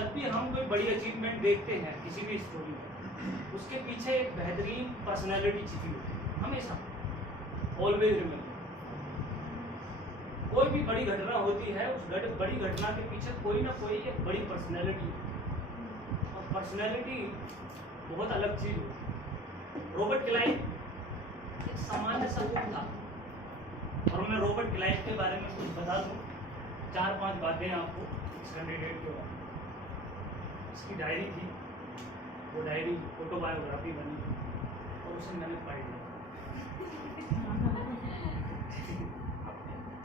जब भी हम कोई बड़ी अचीवमेंट देखते हैं किसी भी स्टोरी में, उसके पीछे एक बेहतरीन पर्सनैलिटी छिपी होती है हमेशा। ऑलवेज रिमेंबर, कोई भी बड़ी घटना होती है, उस बड़ी घटना के पीछे कोई ना कोई एक बड़ी पर्सनैलिटी, और पर्सनैलिटी बहुत अलग चीज़ होती है। रॉबर्ट क्लाइव एक सामान्य सा लोग था, और मैं रॉबर्ट क्लाइव के बारे में कुछ बता दूं, 4-5 बातें आपको इस कैंडिडेट के बारे में। इसकी डायरी थी, वो डायरी ऑटोबायोग्राफी बनी और उसे मैंने पढ़ लिया।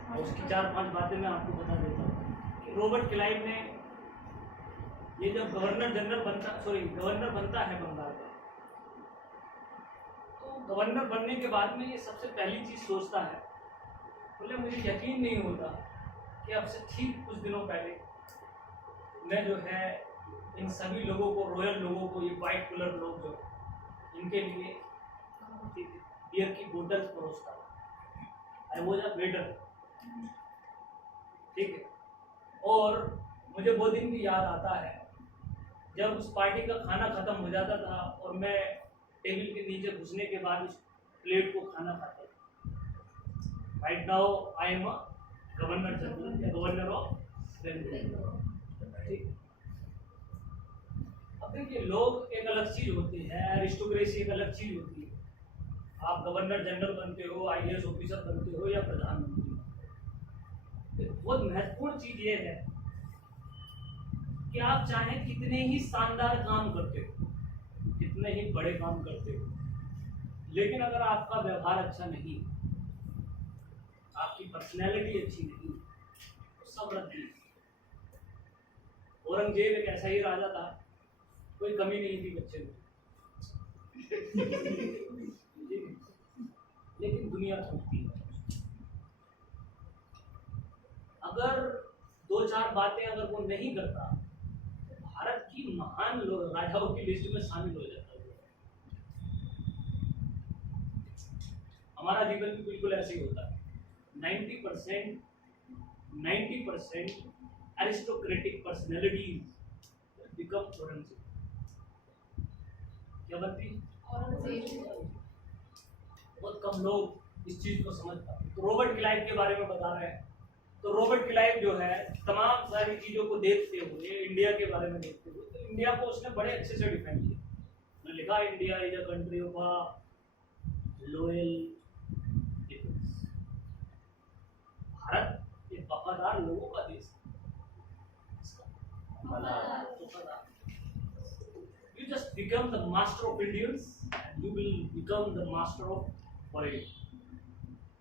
और उसकी 4-5 बातें मैं आपको बता देता हूँ कि रॉबर्ट क्लाइव ने ये जब गवर्नर बनता है बंगाल का, तो गवर्नर बनने के बाद में ये सबसे पहली चीज़ सोचता है, बोले मुझे यकीन नहीं होता कि अब से ठीक कुछ दिनों पहले मैं जो है इन सभी लोगों को, रॉयल लोगों को, ये वाइट कलर लोग जो, इनके लिए बियर की बोतल परोसता था। आई वॉज अ वेटर, ठीक है। और मुझे वो दिन भी याद आता है जब उस पार्टी का खाना खत्म हो जाता था और मैं टेबल के नीचे घुसने के बाद उस प्लेट को खाना खाता था। Right now I am a governor general या गवर्नर ऑफ बेंगलोर, ठीक। अब देखिए, लोग एक अलग चीज होती है, एरिस्टोक्रेसी एक अलग चीज होती है। आप गवर्नर जनरल बनते हो, आईएएस ऑफिसर बनते हो या प्रधानमंत्री, बहुत महत्वपूर्ण चीज ये है कि आप चाहे कितने ही शानदार काम करते हो, कितने ही बड़े काम करते हो, लेकिन अगर आपका व्यवहार अच्छा नहीं, आपकी पर्सनैलिटी अच्छी नहीं, तो सब रद्द नहीं। औरंगजेब एक ऐसा ही राजा था, कोई कमी नहीं थी बच्चे में, लेकिन दुनिया थोपती है। अगर 2-4 बातें अगर वो नहीं करता, तो भारत की महान राजाओं की लिस्ट में शामिल हो जाता है। हमारा जीवन भी बिल्कुल ऐसे ही होता है। 90% एरिस्टोक्रेटिक पर्सनैलिटीज बिकम औरंगजेब। क्या बनती? बहुत कम लोग इस चीज को समझ पाते। तो रॉबर्ट क्लाइव के बारे में बता रहे हैं। तो रॉबर्ट क्लाइव जो है, तमाम सारी चीजों को देखते हुए, इंडिया के बारे में देखते हुए, तो इंडिया को उसने बड़े अच्छे से डिफाइन किया। उसने लिखा, India is a country of loyal peoples. Bharat एक वफादार लोगों का देश है। You just become the master of Indians and you will become the master of world.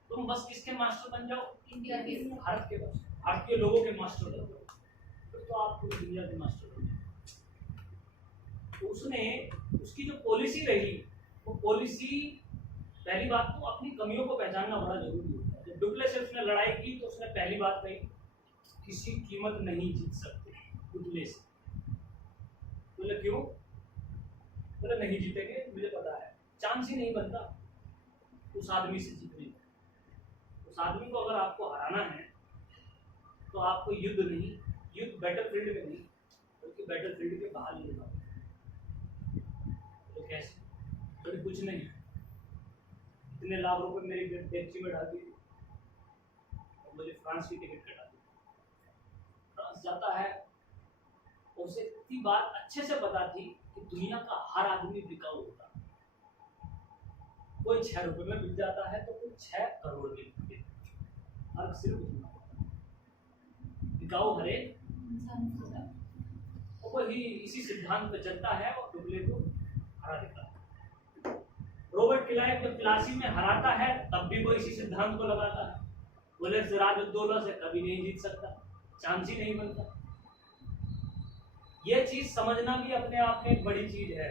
तुम बस किसके मास्टर बन जाओ? इंडिया के, भारत के, बस भारत के लोगों के मास्टर बन जाओ, फिर तो आप पूरी दुनिया के मास्टर बन जाओ। तो उसने, उसकी जो पॉलिसी रही, वो पॉलिसी, पहली बात तो अपनी कमियों को पहचानना बड़ा जरूरी होता है। जब डुप्लेसिस से उसने लड़ाई की तो उसने पहली बात कही, किसी कीमत नहीं जीत सकते डुप्लेसिस। बोले क्यों? बोले नहीं जीतेंगे, मुझे पता है, चांस ही नहीं बनता उस आदमी से जीतने का। उस आदमी को अगर आपको हराना है तो आपको युद्ध बैटलफील्ड में नहीं, बल्कि बैटलफील्ड के बाहर लेना होगा। तो कैसे? तो कुछ नहीं, इतने लाख रुपए मेरी टैक्सी में डाल दी और मुझे फ्रांस की टिकट कटा दी। फ्रांस जाता है, उसे इतनी बात अच्छे से पता थी कि दुनिया का हर आदमी बिकाऊ होता है। कोई 6 रुपए में बिक जाता है तो कोई 6 करोड़ में बिकते हैं। फर्क सिर्फ इतना होता है, बिकाऊ हर एक इंसान, वही इसी सिद्धांत पे चलता है और डुप्ले को हरा देता है। रॉबर्ट क्लाइव जब प्लासी में हराता है तब भी वो इसी सिद्धांत को लगाता है। बोले सिराजुद्दौला से कभी नहीं जीत सकता, चांस ही नहीं बनता। ये चीज समझना भी अपने आप में एक बड़ी चीज है।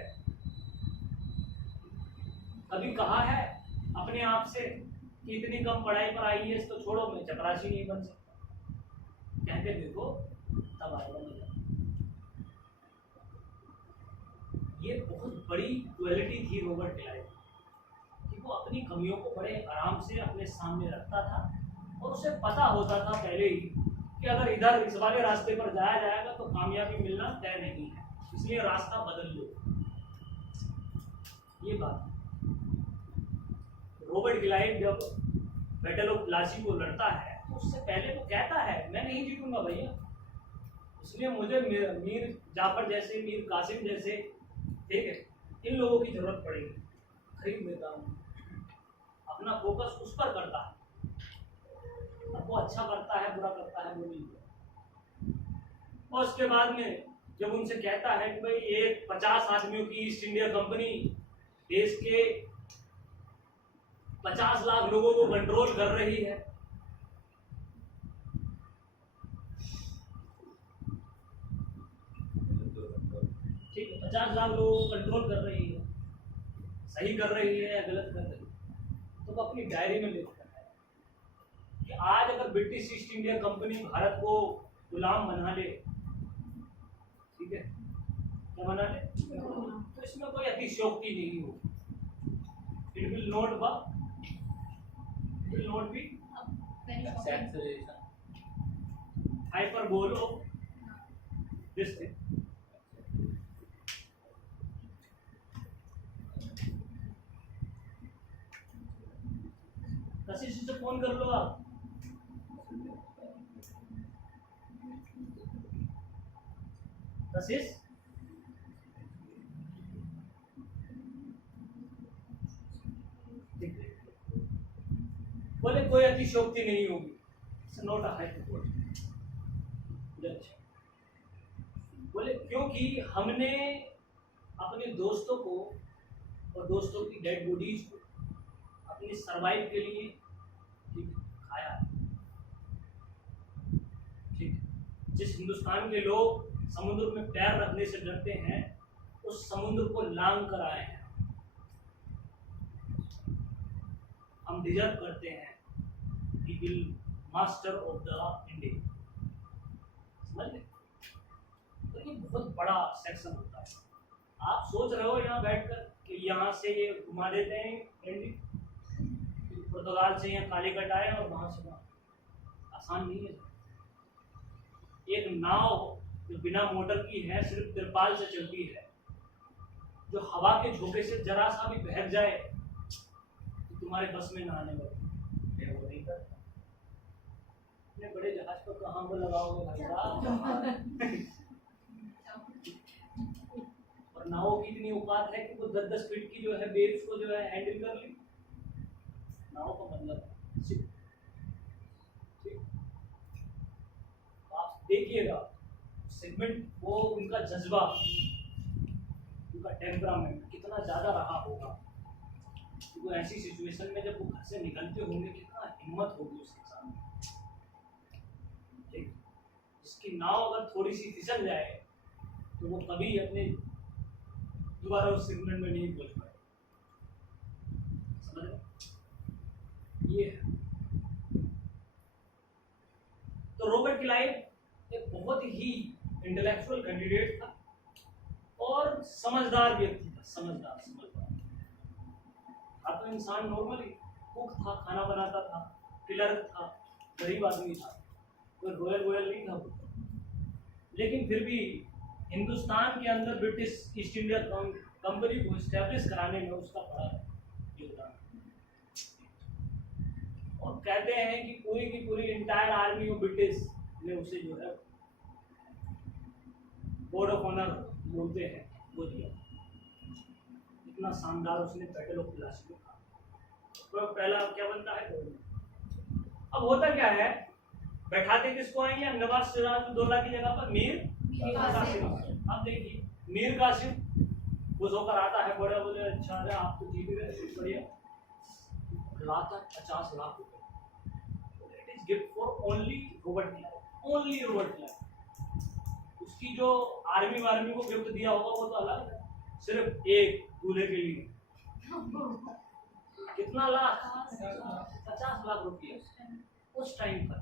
कभी कहा है अपने आप से कि इतनी कम पढ़ाई पर आईएएस तो छोड़ो, मैं चपरासी नहीं बन सकता। कहते देखो तब आएगा मजा। ये बहुत बड़ी क्वालिटी थी रॉबर्ट क्लाइव कि वो अपनी कमियों को बड़े आराम से अपने सामने रखता था और उसे पता होता था पहले ही कि अगर इधर इस वाले रास्ते पर जाया जाएगा तो कामयाबी मिलना तय नहीं है, इसलिए रास्ता बदल लो। ये बात रॉबर्ट गिलाइड जब बैटल ऑफ प्लासी को लड़ता है तो उससे पहले वो कहता है मैं नहीं जीतूंगा भैया, इसलिए मुझे मीर जाफर जैसे, मीर कासिम जैसे, ठीक है, इन लोगों की जरूरत पड़ेगी, खरीद लेता हूँ। अपना फोकस उस पर करता है, अब वो अच्छा करता है बुरा करता है वो नहीं। और उसके बाद में जब उनसे कहता है कि भाई ये 50 आदमियों की ईस्ट इंडिया कंपनी देश के 50 लाख लोगों को कंट्रोल कर रही है, ठीक है, 50 लाख लोगों को कंट्रोल कर रही है, सही कर रही है या गलत कर रही है, तो वो अपनी डायरी में लिखता है कि आज अगर British east India company Bharat को गुलाम बना ले, ठीक है, क्या बना ले, तो इसमें कोई अतिशयोक्ति नहीं हो, it will not be hyperbole of this thing. कशिश से फोन कर लो आप। कशिश बोले कोई अतिशयोक्ति नहीं होगी, इट्स नॉट अ हाइपरबोल। बोले क्योंकि हमने अपने दोस्तों को और दोस्तों की डेड बॉडीज को अपनी सरवाइव के लिए खाया, ठीक। जिस हिंदुस्तान के लोग समुद्र में पैर रखने से डरते हैं, उस समुद्र को लांग कर आए हैं। हम डिजर्व करते हैं we will master of the India. समझ ले, तो ये बहुत बड़ा सेक्शन होता है। आप सोच रहे हो यहाँ बैठकर कि यहाँ से ये घुमा देते हैं इंडिया, पुर्तगाल से यहाँ कालीकट आए और वहां से वहां, आसान नहीं है। एक नाव जो बिना मोटर की है, सिर्फ तिरपाल से चलती है, जो हवा के झोंके से जरा सा भी बहक जाए तो तुम्हारे बस में ना आने वाली, वो नहीं करता। इतने बड़े जहाज को कहाँ पर लगाओगे भाई साहब? और नावों की इतनी औकात है कि वो 10-10 फीट की जो है वेव्स को जो है हैंडल कर ली। नाव का मतलब आप देखिएगा सेगमेंट, वो उनका जज्बा, उनका टेम्परामेंट कितना ज्यादा रहा होगा। वो ऐसी सिचुएशन में जब वो घर से निकलते होंगे, कितना हिम्मत होगी उसके सामने, ठीक। इसकी नाव अगर थोड़ी सी फिसल जाए तो वो कभी अपने दोबारा उस सेगमेंट में नहीं पहुंच पाए। समझ रहे? ये है। तो रॉबर्ट क्लाइव एक बहुत ही इंटेलेक्चुअल कैंडिडेट था और समझदार व्यक्ति था, समझदार। अब तो इंसान नॉर्मली कुक था, खाना बनाता था, क्लर्क था, गरीब आदमी था, कोई रॉयल नहीं था, लेकिन फिर भी हिंदुस्तान के अंदर ब्रिटिश ईस्ट इंडिया कंपनी को एस्टैब्लिश कराने में उसका बड़ा योगदान। और कहते हैं कि पूरी की पूरी इंटायर आर्मी ऑफ ब्रिटिश ने उसे जो है बोर्ड ऑफ ऑनर बोलते हैं, वो दिया। इतना शानदार उसने बैटल ऑफ प्लासी को कहा। तो पहला क्या बनता है? अब होता क्या है, बैठाते किसको आएंगे? नवाज सिराजुद्दौला की जगह पर मीर कासिम। अब देखिए मीर कासिम खुश होकर आता है, बड़े बोले अच्छा है आप तो जीत गए, बढ़िया। लाता 50 लाख रुपए, it is gift for only Robert Clive. उसकी जो आर्मी को गिफ्ट दिया होगा वो तो अलग है, सिर्फ एक दूल्हे के लिए कितना लाख? 50 लाख रुपये उस टाइम पर।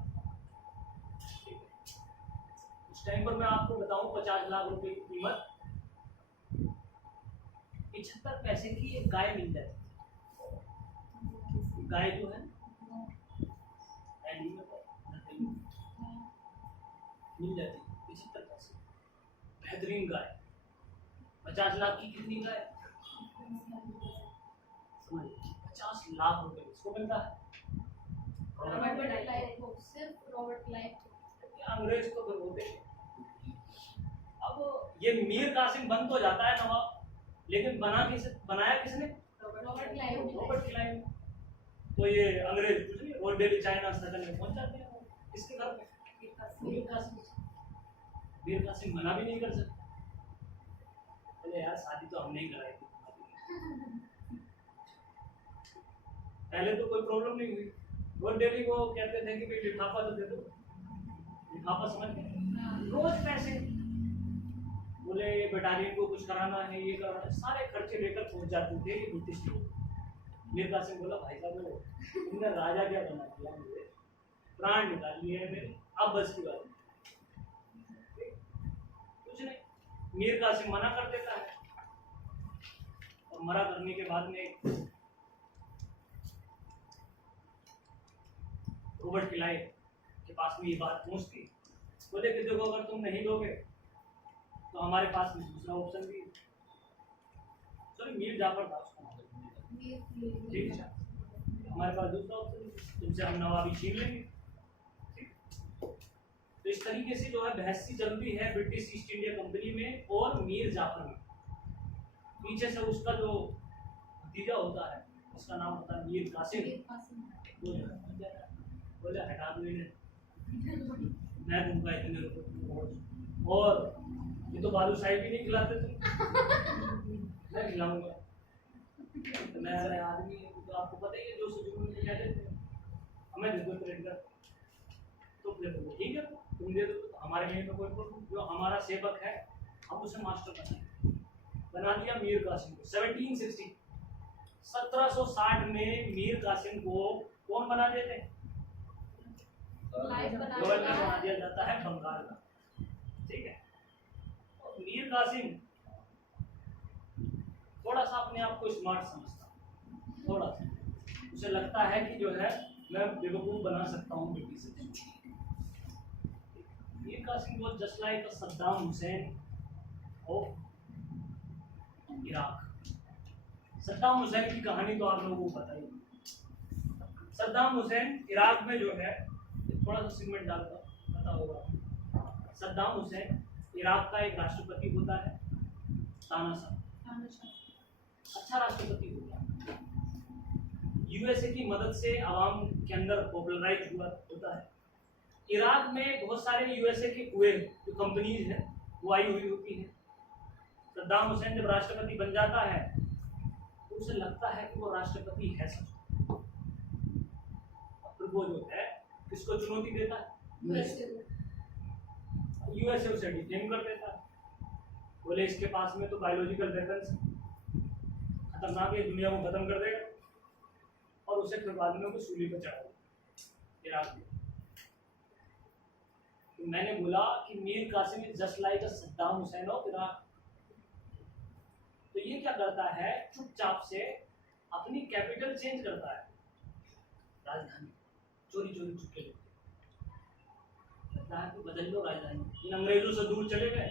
उस टाइम पर मैं आपको बताऊं 50 लाख रुपए की कीमत 75 पैसे की एक गाय मिल जाती है। गाय जो है मिल जाती है 75 पैसे। बेहतरीन गाय 50 लाख की कितनी गाय समझ 50 लाख रुपए इसको मिलता है। अंग्रेज तो फिर होते हैं। अब ये मीर कासिम बन तो जाता है नवाब, लेकिन बनाया किसने? Robert Clive. तो ये अंग्रेज कुछ नहीं, और डेली चाइना सदन में पहुंच जाते हैं किसके घर पे? मीर कासिम मना भी नहीं कर सकते। बोले यार शादी तो हमने ही कराई थी, पहले तो कोई प्रॉब्लम नहीं हुई। और डेली वो कहते थे कि भाई लिफाफा तो दे दो, लिफाफा समझ गए, रोज पैसे। बोले बटालियन को कुछ कराना है, ये कराना है, सारे खर्चे लेकर पहुंच जाते थे ये ब्रिटिश लोग। मीर कासिम बोला भाई साहब तुमने राजा क्या बना दिया, मुझे प्राण निकाल लिए मेरे, अब बस की बात कुछ नहीं। मीर कासिम मना कर देता है, और मना करने के बाद में रॉबर्ट क्लाइव के पास में ये बात पहुंचती। बोले कि देखो अगर तुम नहीं दोगे तो हमारे पास में दूसरा ऑप्शन भी, सॉरी मीर जाफर था उसका नाम, ठीक है, हमारे पास दूसरा ऑप्शन, तुमसे हम नवाबी छीन लेंगे। तो इस तरीके से जो है बहस चलती है ब्रिटिश ईस्ट इंडिया कंपनी में और मीर जाफर में। पीछे से उसका जो भतीजा होता है उसका नाम होता है मीर कासिम। बोले हटा दो इन्हें, मैं दूंगा इतने रुपए, और ये तो बालूशाही भी नहीं खिलाते तुम, मैं खिलाऊंगा। तो मैं आदमी तो आपको पता ही है जो सुजून में क्या देते हैं, हमें दे दो ट्रेडर, तो ठीक है तुम दे दो, तो हमारे लिए तो कोई प्रॉब्लम, जो हमारा सेवक है हम उसे मास्टर बना दिया मीर कासिम को। 1760 में मीर कासिम को कौन बना देते हैं? गवर्नर बना दिया जाता है बंगाल का, ठीक है। और मीर कासिम थोड़ा सा अपने आप को स्मार्ट समझता, थोड़ा सा उसे लगता है कि जो है मैं बेवकूफ बना सकता हूँ British. Mir Qasim was just like Saddam Hussein of Iraq. Saddam Hussein की कहानी तो आप लोगों को पता ही। सद्दाम हुसैन इराक में जो है, थोड़ा सा सीमेंट डालकर पता होगा, सद्दाम हुसैन इराक का एक राष्ट्रपति होता है, तानाशाह, अच्छा राष्ट्रपति होता है, यूएसए की मदद से आवाम के अंदर पॉपुलराइज होता है। इराक में बहुत सारे यूएसए के कुएं जो कंपनीज है वो आई हुई होती है। सद्दाम हुसैन जब राष्ट्रपति बन जाता है तो उसे लगता है कि वो राष्ट्रपति है सच, फिर वो जो है किसको चुनौती देता है? यूएसए उसे डिफेम कर देता है। बोले इसके पास में तो बायोलॉजिकल वेपन्स खतरनाक है, दुनिया को खत्म कर देगा, और उसे फिर बाद में सूली पर चढ़ा इराक में। तो मैंने बोला कि Mir Qasim is just like Saddam Hussein of Iraq. तो ये क्या करता है, चुपचाप से अपनी कैपिटल चेंज करता है, राजधानी चोरी चोरी चुपके तो बदल लो राजधानी, इन अंग्रेजों से दूर चले गए,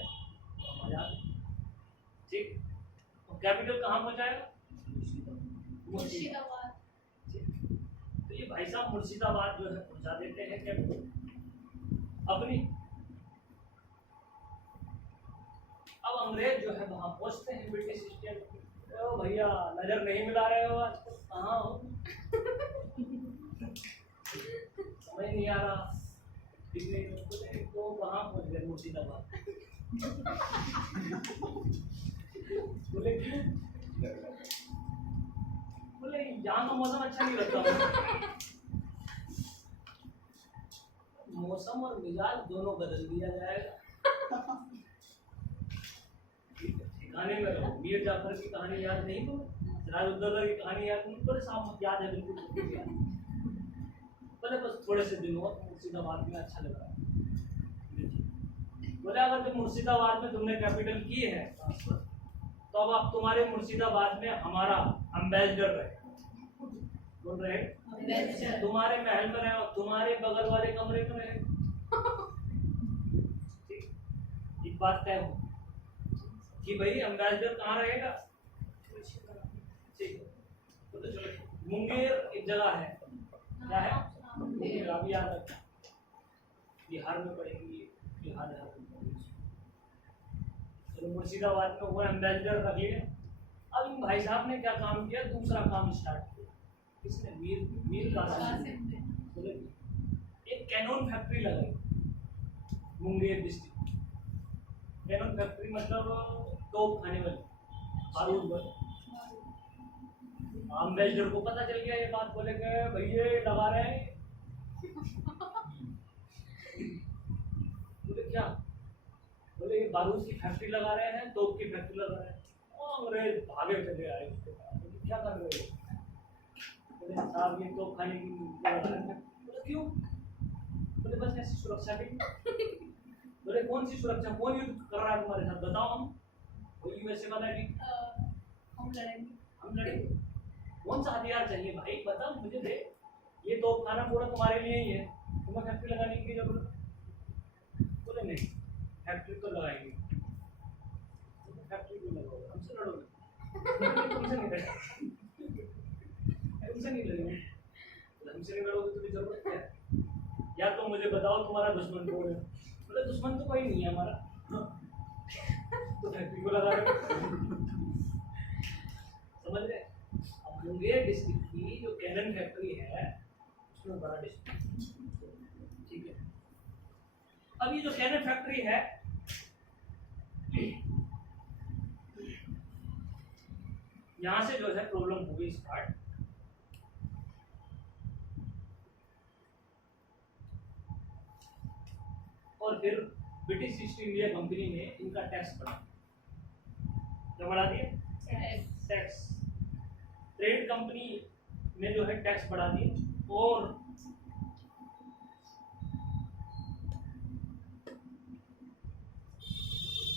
ठीक। और कैपिटल कहाँ पहुंचाएगा? मुर्शिदाबाद। तो ये भाई साहब मुर्शिदाबाद जो है पहुंचा देते हैं कैपिटल अपनी। अब अंग्रेज जो है वहां पहुंचते हैं ब्रिटिश इंडिया में, भैया नजर नहीं मिला रहे हो आजकल, कहाँ हो? समझ नहीं आ रहा, तो कहाँ पहुंच गए? मुर्शिदाबाद। बोले क्यों? बोले यहाँ का मौसम अच्छा नहीं लगता, मौसम और मिजाज दोनों बदल दिया जाएगा, ठिकाने में रहो। मीर जाफर की कहानी याद नहीं, तो सिराजुद्दौला की कहानी याद नहीं, बड़े साफ याद है, बिल्कुल याद। बोले बस थोड़े से दिन और मुर्शिदाबाद में अच्छा लग रहा है। बोले अगर जब मुर्शिदाबाद में तुमने कैपिटल की है तो अब आप तुम्हारे मुर्शिदाबाद में हमारा एम्बेसडर रहे, बोल रहे तुम्हारे महल में रहे और तुम्हारे बगल वाले कमरे में रहे, बात तय हो कि भाई एम्बेसडर कहाँ रहेगा। ठीक है, तो चलो मुंगेर एक जगह है, क्या है मुंगेर, अभी याद रखना, बिहार में पड़ेगी, बिहार है। चलो मुर्शिदाबाद में वो एम्बेसडर रख लिया। अब इन भाई साहब ने क्या काम किया, दूसरा काम स्टार्ट किया। किसने? मीर कासिम ने। बोले एक कैनन फैक्ट्री लगाई मुंगेर डिस्ट्रिक्ट। कैनन फैक्ट्री मतलब तोप खाने वाली, बारूद वाली। एम्बेसडर को पता चल गया ये बात, बोले कि भैया लगा रहे हैं। बोले क्या? बोले ये बारूद की फैक्ट्री लगा रहे हैं, तोप की फैक्ट्री लगा रहे हैं। अंग्रेज भागे चले आए उसके पास, क्या कर रहे हो? बोले साहब ये तोप खाने की। बोले क्यों? बोले बस ऐसी सुरक्षा के लिए। बोले कौन सी सुरक्षा, कौन युद्ध कर रहा है तुम्हारे साथ, बताओ हम। वो यूएसए वाला है, हम लड़ेंगे। कौन सा हथियार चाहिए भाई, बता मुझे दे। ये तो खाना पूरा तुम्हारे लिए ही है, तुम्हें फैक्ट्री लगाने की जरूरत। बोले नहीं, फैक्ट्री तो लगाएंगे। फैक्ट्री क्यों लगाओगे, हमसे लड़ोगे? तुमसे नहीं लड़ेंगे, तुमसे नहीं लड़ेंगे। हमसे नहीं लड़ोगे तो जरूरत क्या है? या तो मुझे बताओ तुम्हारा दुश्मन कौन है। बोले दुश्मन तो कोई नहीं है हमारा, तो फैक्ट्री को लगा रहे। समझ रहे? अब मुंगेर डिस्ट्रिक्ट की जो कैनन फैक्ट्री है उसमें बड़ा डिस्ट्रिक्ट, ठीक है। अब ये जो कैनन फैक्ट्री है, यहां से जो है प्रॉब्लम हो गई स्टार्ट। और फिर ब्रिटिश ईस्ट इंडिया कंपनी ने इनका टैक्स बढ़ा, क्या बढ़ा दिया? टैक्स। ट्रेड कंपनी ने जो है टैक्स बढ़ा दिया। और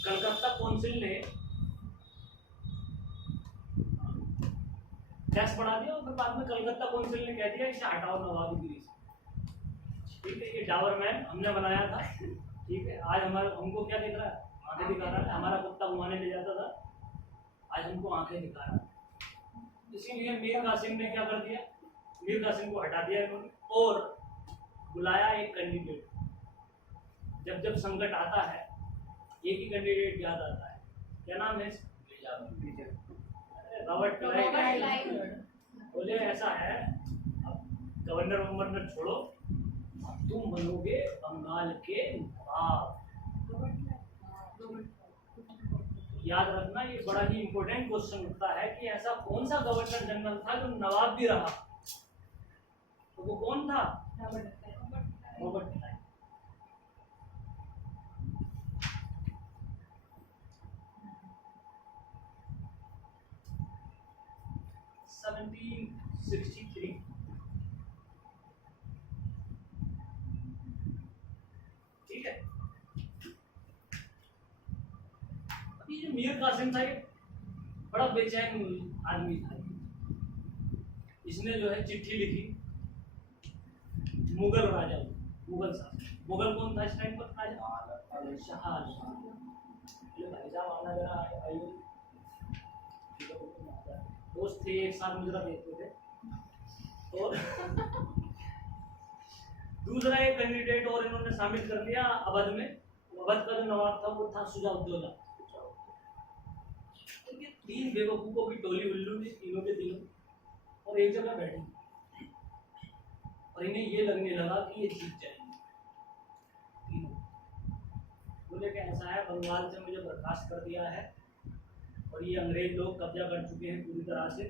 कलकत्ता काउंसिल ने टैक्स बढ़ा दिया। और फिर बाद में कलकत्ता काउंसिल ने कह दिया इसे हटाओ नवाबगिरी से। ठीक है, ये डावरमैन हमने बनाया था। ठीक है, आज हमारा हमको क्या दिख रहा है, आंखें दिखा रहा है। हमारा कुत्ता घुमाने ले जाता था, आज हमको आंखें दिखा रहा है। इसीलिए मीर कासिम ने क्या कर दिया, मीर कासिम को हटा दिया इन्होंने और बुलाया एक कैंडिडेट। जब जब संकट आता है एक ही कैंडिडेट याद आता है, क्या नाम है? Robert Clive. बोले ऐसा है, अब गवर्नर ववर्नर छोड़ो, तुम बनोगे बंगाल के नवाब। याद रखना, ये बड़ा ही इंपॉर्टेंट क्वेश्चन उठता है कि ऐसा कौन सा गवर्नर जनरल था जो नवाब भी रहा, तो वो कौन था? Robert Clive. 1763। ठीक है, अभी जो मीर कासिम था ये बड़ा बेचैन आदमी था। इसने जो है चिट्ठी लिखी मुगल राजा, मुगल शासक। मुगल कौन था इस टाइम पर? राजा शाहजहां। भाई साहब आना जरा आइए, दोस्त थे एक साथ मुजरा देखते थे। और दूसरा एक कैंडिडेट और इन्होंने शामिल कर दिया अवध में। अवध का जो नवाब था वो था शुजाउद्दौला। तीन बेवकूफों की टोली उल्लू थी, तीनों के तीनों, और एक जगह बैठी और इन्हें ये लगने लगा कि ये जीत जाएंगे तीनों। बोले कि ऐसा है, बंगाल से मुझे बर्खास्त कर दिया है और ये अंग्रेज लोग कब्जा कर चुके हैं पूरी तरह से।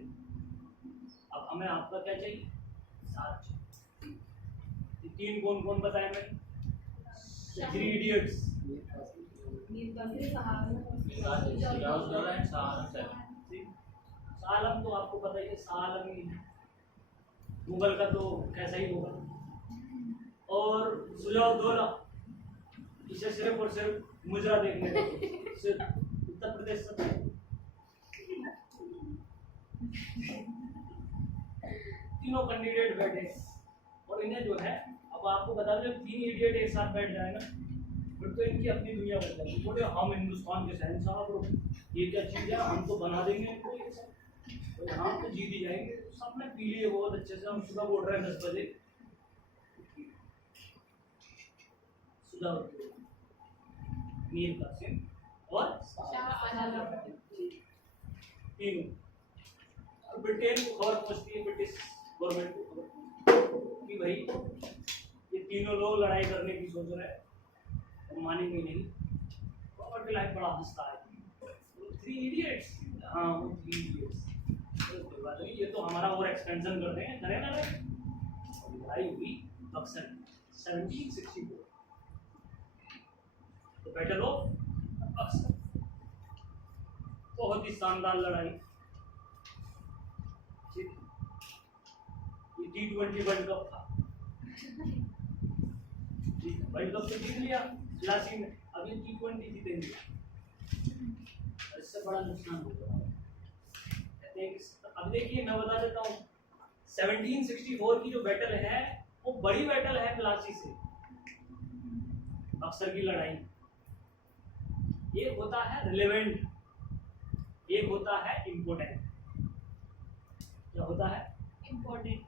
अब हमें आपका क्या चाहिए? साथ। तीन कौन कौन बताए मैंने? Three idiots. सालम तो आपको पता ही है, सालम ही मुगल का तो कैसा ही होगा। और सुजाउद्दौला, इसे सिर्फ और सिर्फ मुजरा देखने का, सिर्फ उत्तर प्रदेश से। तीनों कैंडिडेट बैठे और इन्हें जो है, अब आपको बता दें, तीन इडियट एक साथ बैठ जाए ना, फिर तो इनकी अपनी दुनिया बन जाती है। बोले हम हिंदुस्तान के शहंशाह और ये क्या चीज है, हम तो बना देंगे इनको ये सब, तो हम तो जीत ही जाएंगे। सबने पी लिए बहुत अच्छे से। हम सुबह उठ रहे हैं 10 बजे, सुबह उठ रहे हैं। मीर कासिम और तीनों। और ब्रिटेन को खबर पहुंचती है, ब्रिटिश गवर्नमेंट को खबर कि भाई ये तीनों लोग लड़ाई करने की सोच रहे हैं, हम मानेंगे नहीं। रॉबर्ट क्लाइव बड़ा हंसता है, 3 इडियट्स। हाँ वो 3 इडियट्स, कोई बात नहीं, ये तो हमारा और एक्सपेंशन कर देंगे, करें ना करें। लड़ाई हुई बक्सर 1764, तो बैटल ऑफ बक्सर, बहुत ही शानदार लड़ाई। ये T20 वर्ल्ड कप था, वर्ल्ड कप तो जीत लिया 83 में, अब ये T20 जीतेंगे, इससे बड़ा नुकसान होगा। अब देखिए मैं बता देता हूँ, 1764 की जो बैटल है वो बड़ी बैटल है प्लासी से, बक्सर की लड़ाई। एक होता है रिलेवेंट, एक होता है इम्पोर्टेंट। क्या होता है? इम्पोर्टेंट।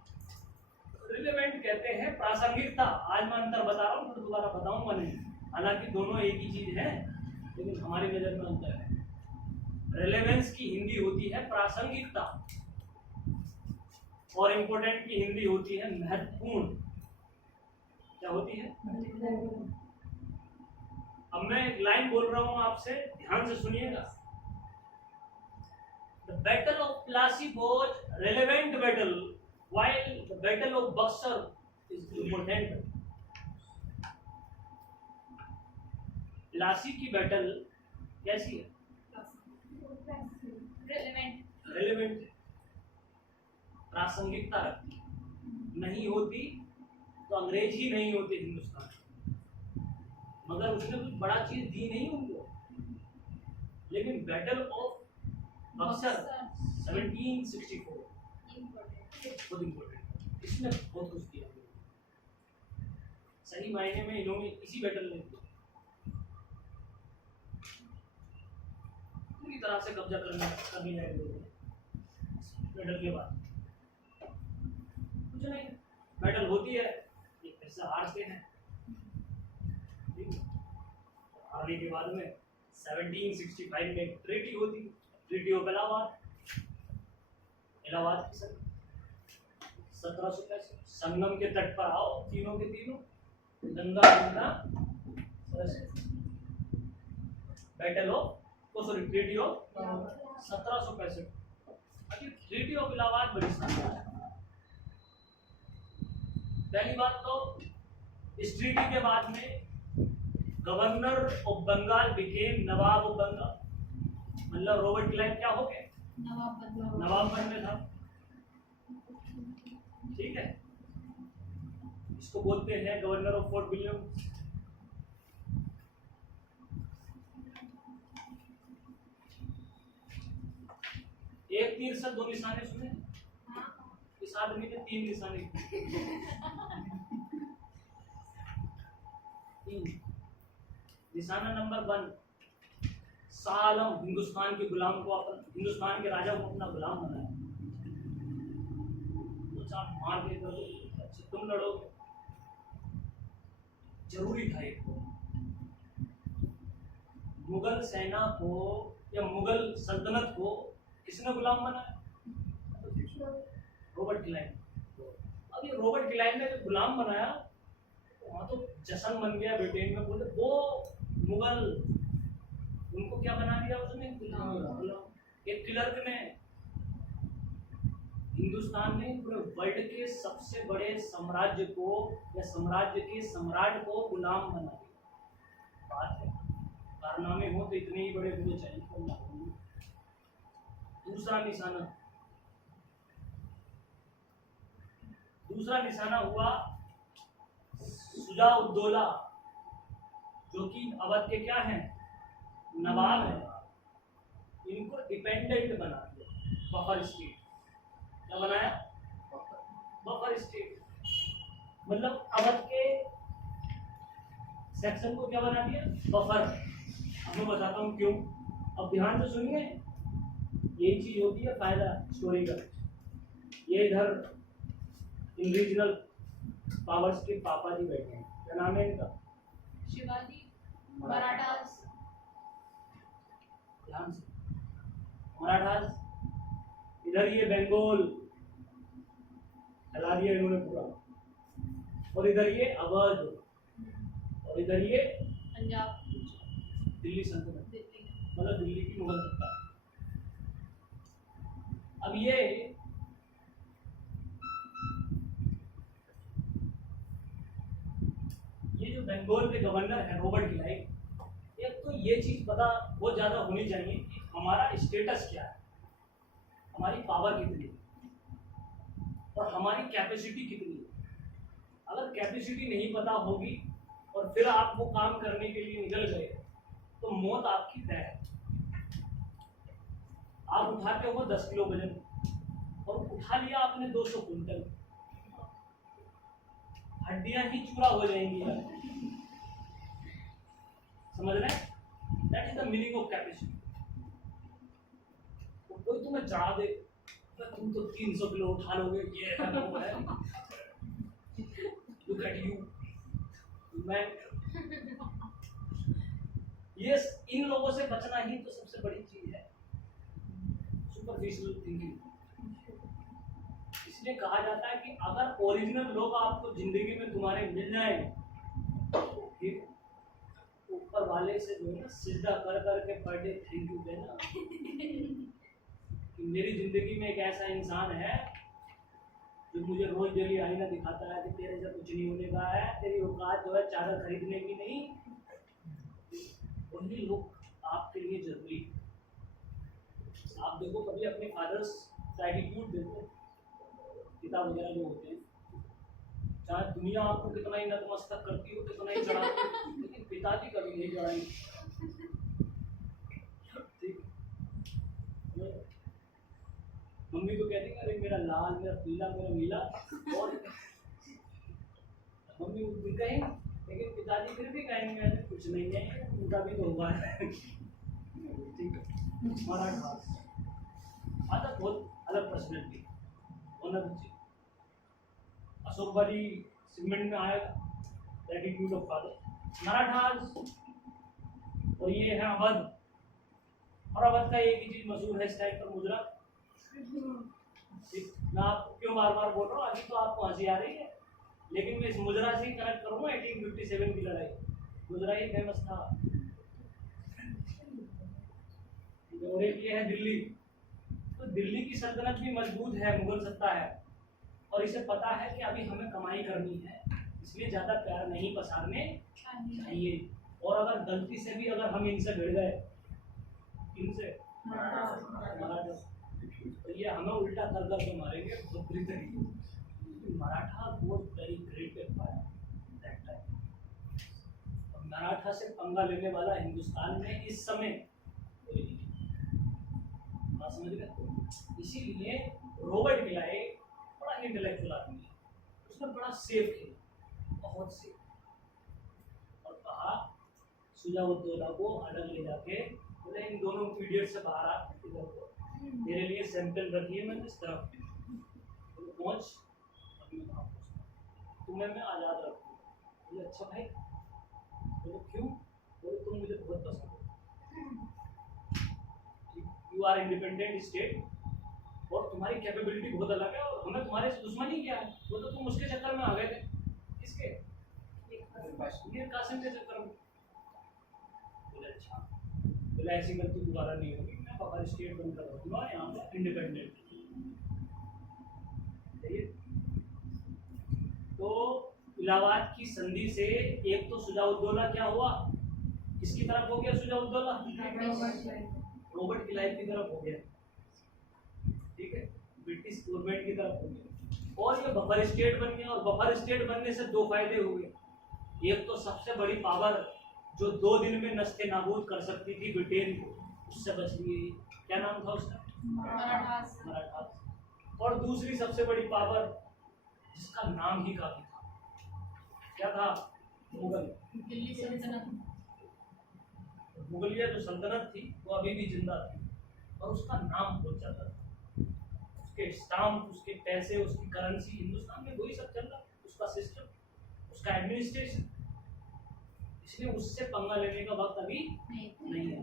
रिलेवेंट कहते हैं प्रासंगिकता। आज मैं अंतर बता रहा हूँ, फिर दोबारा बताऊंगा नहीं, हालांकि दोनों एक ही चीज है, लेकिन हमारी नजर में अंतर है। रेलेवेंस की हिंदी होती है प्रासंगिकता, और इम्पोर्टेंट की हिंदी होती है महत्वपूर्ण। क्या होती है? अब मैं एक लाइन बोल रहा हूं आपसे, ध्यान से सुनिएगा। The battle of Plassey was relevant battle, while the battle of Buxar is important. Plassey की बैटल कैसी है? रेलेवेंट, प्रासंगिकता रखती। नहीं होती तो अंग्रेज ही नहीं होते हिंदुस्तान, मगर उसने कुछ बड़ा चीज दी नहीं उनको। लेकिन बैटल ऑफ बक्सर 1764 बहुत इम्पोर्टेंट, इसने बहुत कुछ किया। सही मायने में इन्होंने इसी बैटल में पूरी तरह से कब्जा कर लिया है बैटल के बाद। कुछ नहीं, बैटल होती है, एक फिर से हारते हैं। हारने के बाद में 1765 में ट्रीटी होती, ट्रीटी ऑफ इलाहाबाद। इलाहाबाद की 1765 संगम के तट पर आओ, तीनों के तीनों, Ganga Yamuna Saraswati. Battle of sorry treaty of 1765। अभी ट्रीटी ऑफ इलाहाबाद बड़ी शानदार है। पहली बात तो इस ट्रीटी के बाद में governor of Bengal became Nawab of Bengal, मतलब रॉबर्ट क्लाइव क्या हो गए? नवाब बनने था। ठीक है, इसको बोलते हैं गवर्नर ऑफ फोर्ट विलियम। एक तीर से 2 निशाने सुने, इस आदमी ने 3 निशाने। 3 निशाना नंबर 1, शाह आलम हिंदुस्तान के गुलाम को अपन, हिंदुस्तान के राजा को अपना गुलाम बनाया। तो चाप मार के करो, अच्छा तुम लड़ोगे, जरूरी था एक। मुगल सेना को या मुगल सल्तनत को किसने गुलाम बनाया? Robert Clive. अब ये रॉबर्ट क्लाइव ने गुलाम बनाया, वहां तो जश्न बन गया ब्रिटेन में। बोले वो मुगल, उनको क्या बना दिया उसने? गुलाम। एक क्लर्क ने, हिंदुस्तान ने पूरे वर्ल्ड के सबसे बड़े साम्राज्य को या साम्राज्य के सम्राट को गुलाम बना दिया। बात है, कारनामे हो तो इतने ही बड़े होने चाहिए। दूसरा निशाना हुआ शुजा-उद-दौला, जो कि अवध के क्या हैं? नवाब है। इनको डिपेंडेंट बना दिया, बफर स्टेट। क्या बनाया? बफर स्टेट, मतलब अवध के सेक्शन को क्या बना दिया? बफर। अब मैं बताता हूँ क्यों। अब ध्यान से सुनिए, यही चीज होती है फायदा स्टोरी का। ये इधर इन रीजनल पावर्स के पापा जी बैठे हैं, क्या नाम है इनका? शिवाजी मराठास। ध्यान से, मराठास। इधर ये बंगाल चला दिया इन्होंने पूरा, और इधर ये अवध, और इधर ये पंजाब, दिल्ली सल्तनत, मतलब दिल्ली की मुगल सत्ता। अब ये जो बंगाल के गवर्नर है रॉबर्ट क्लाइव, एक तो ये चीज पता बहुत ज्यादा होनी चाहिए कि हमारा स्टेटस क्या है, हमारी पावर कितनी है और हमारी कैपेसिटी कितनी है। अगर कैपेसिटी नहीं पता होगी और फिर आप वो काम करने के लिए निकल गए तो मौत आपकी तय है। आप उठाते हो 10 किलो वजन और उठा लिया आपने 200 कुंटल, हड्डियां ही चूरा हो जाएंगी यार। समझ रहे हैं? That is the meaning of capacity. तो कोई तुम्हें चढ़ा दे, तुम तो 300 किलो उठा लोगे, ये है वो है, लुक एट यू मैन। ये इन लोगों से बचना ही तो सबसे बड़ी चीज है, सुपरफिशियल थिंकिंग। इसलिए कहा जाता है कि अगर ओरिजिनल लोग आपको जिंदगी में तुम्हारे मिल जाए, फिर ऊपर वाले से जो है ना सिजदा कर करके पर डे थैंक यू कहना कि मेरी जिंदगी में एक ऐसा इंसान है जो मुझे रोज डेली आईना दिखाता है कि तेरे से कुछ नहीं होने का है, तेरी औकात जो है चादर खरीदने की नहीं। वही लोग आपके लिए जरूरी है। आप देखो कभी अपने फादर्स का एटीट्यूड देखो, पिता वगैरह जो होते हैं, चाहे दुनिया आपको कितना ही नतमस्तक करती हो, कितना ही चढ़ाती हो, लेकिन पिताजी कभी नहीं चढ़ाएंगे। ठीक, मम्मी तो कहती है अरे मेरा लाल, मेरा पीला, मेरा नीला, और मम्मी भी कहें, लेकिन पिताजी फिर भी कहेंगे अरे कुछ नहीं है, उनका भी तो हुआ है। ठीक है, मराठा आदत बहुत अलग पर्सनैलिटी होना चाहिए। अशोक वाली सेगमेंट में आएगा एटीट्यूड ऑफ फादर, मराठास, और ये है अवध। और अवध का एक ही चीज मशहूर है इस टाइप पर, मुद्रा। मैं आपको क्यों बार बार बोल रहा हूँ, अभी तो आपको हंसी आ रही है, लेकिन मैं इस मुद्रा से ही कनेक्ट करूंगा 1857 की लड़ाई। मुद्रा ही फेमस था। और एक ये है दिल्ली, तो दिल्ली की सल्तनत भी मजबूत है, मुगल सत्ता है, और इसे पता है कि अभी हमें कमाई करनी है, इसलिए ज्यादा प्यार नहीं पसारने चाहिए। और अगर गलती से भी अगर हम इनसे भिड़ गए, इनसे मराठा, तो ये हमें उल्टा कर करके मारेंगे बहुत बुरी तरीके। Maratha was very great empire that time, और मराठा से पंगा लेने वाला हिंदुस्तान में इस समय कोई नहीं। बात समझ गए? इसीलिए रॉबर्ट क्लाइव बड़ा इंटेलेक्चुअल आदमी है, उसने बड़ा सेफ किया, बहुत सेफ, और कहा सुजाउद्दौला को अलग ले जाके बोले इन दोनों पीरियड से बाहर आ, इधर को मेरे लिए सैंपल रखिए, मैं इस तरफ तो पहुंच, अभी मैं तुम्हें मैं आज़ाद रखूँ। बोले अच्छा भाई, बोले क्यों? बोले तुम मुझे बहुत पसंद हो, यू आर इंडिपेंडेंट स्टेट और तुम्हारी कैपेबिलिटी बहुत अलग है, और हमें तुम्हारे से दुश्मनी क्या है? वो तो तुम उसके चक्कर में आ गए थे, किसके? मीर कासिम के चक्कर में। बोले अच्छा, बोले ऐसी गलती दोबारा नहीं होगी, मैं बफर स्टेट बनकर रहूँगा यहाँ पे इंडिपेंडेंट। तो इलाहाबाद की संधि से एक तो सुजाउद्दौला क्या हुआ, किसकी तरफ हो गया सुजाउद्दौला? रॉबर्ट क्लाइव की तरफ हो गया, ठीक है, ब्रिटिश गवर्नमेंट की तरफ हो गया, और ये बफर स्टेट बन गया। और बफर स्टेट बनने से दो फायदे हुए, एक तो सबसे बड़ी पावर जो 2 दिन में नस्ते नाबूद कर सकती थी ब्रिटेन को, उससे बच गई। क्या नाम था उसका? मराठास। मराठास। और दूसरी सबसे बड़ी पावर जिसका नाम ही काफी था, क्या था? मुगल। दिल्ली सल्तनत। मुगलिया जो सल्तनत थी वो अभी भी जिंदा थी और उसका नाम बहुत ज्यादा था। उसके स्टाम्प, उसके पैसे, उसकी करेंसी, हिंदुस्तान में वही सब चल रहा, उसका सिस्टम, उसका एडमिनिस्ट्रेशन। इसलिए उससे पंगा लेने का वक्त अभी नहीं है।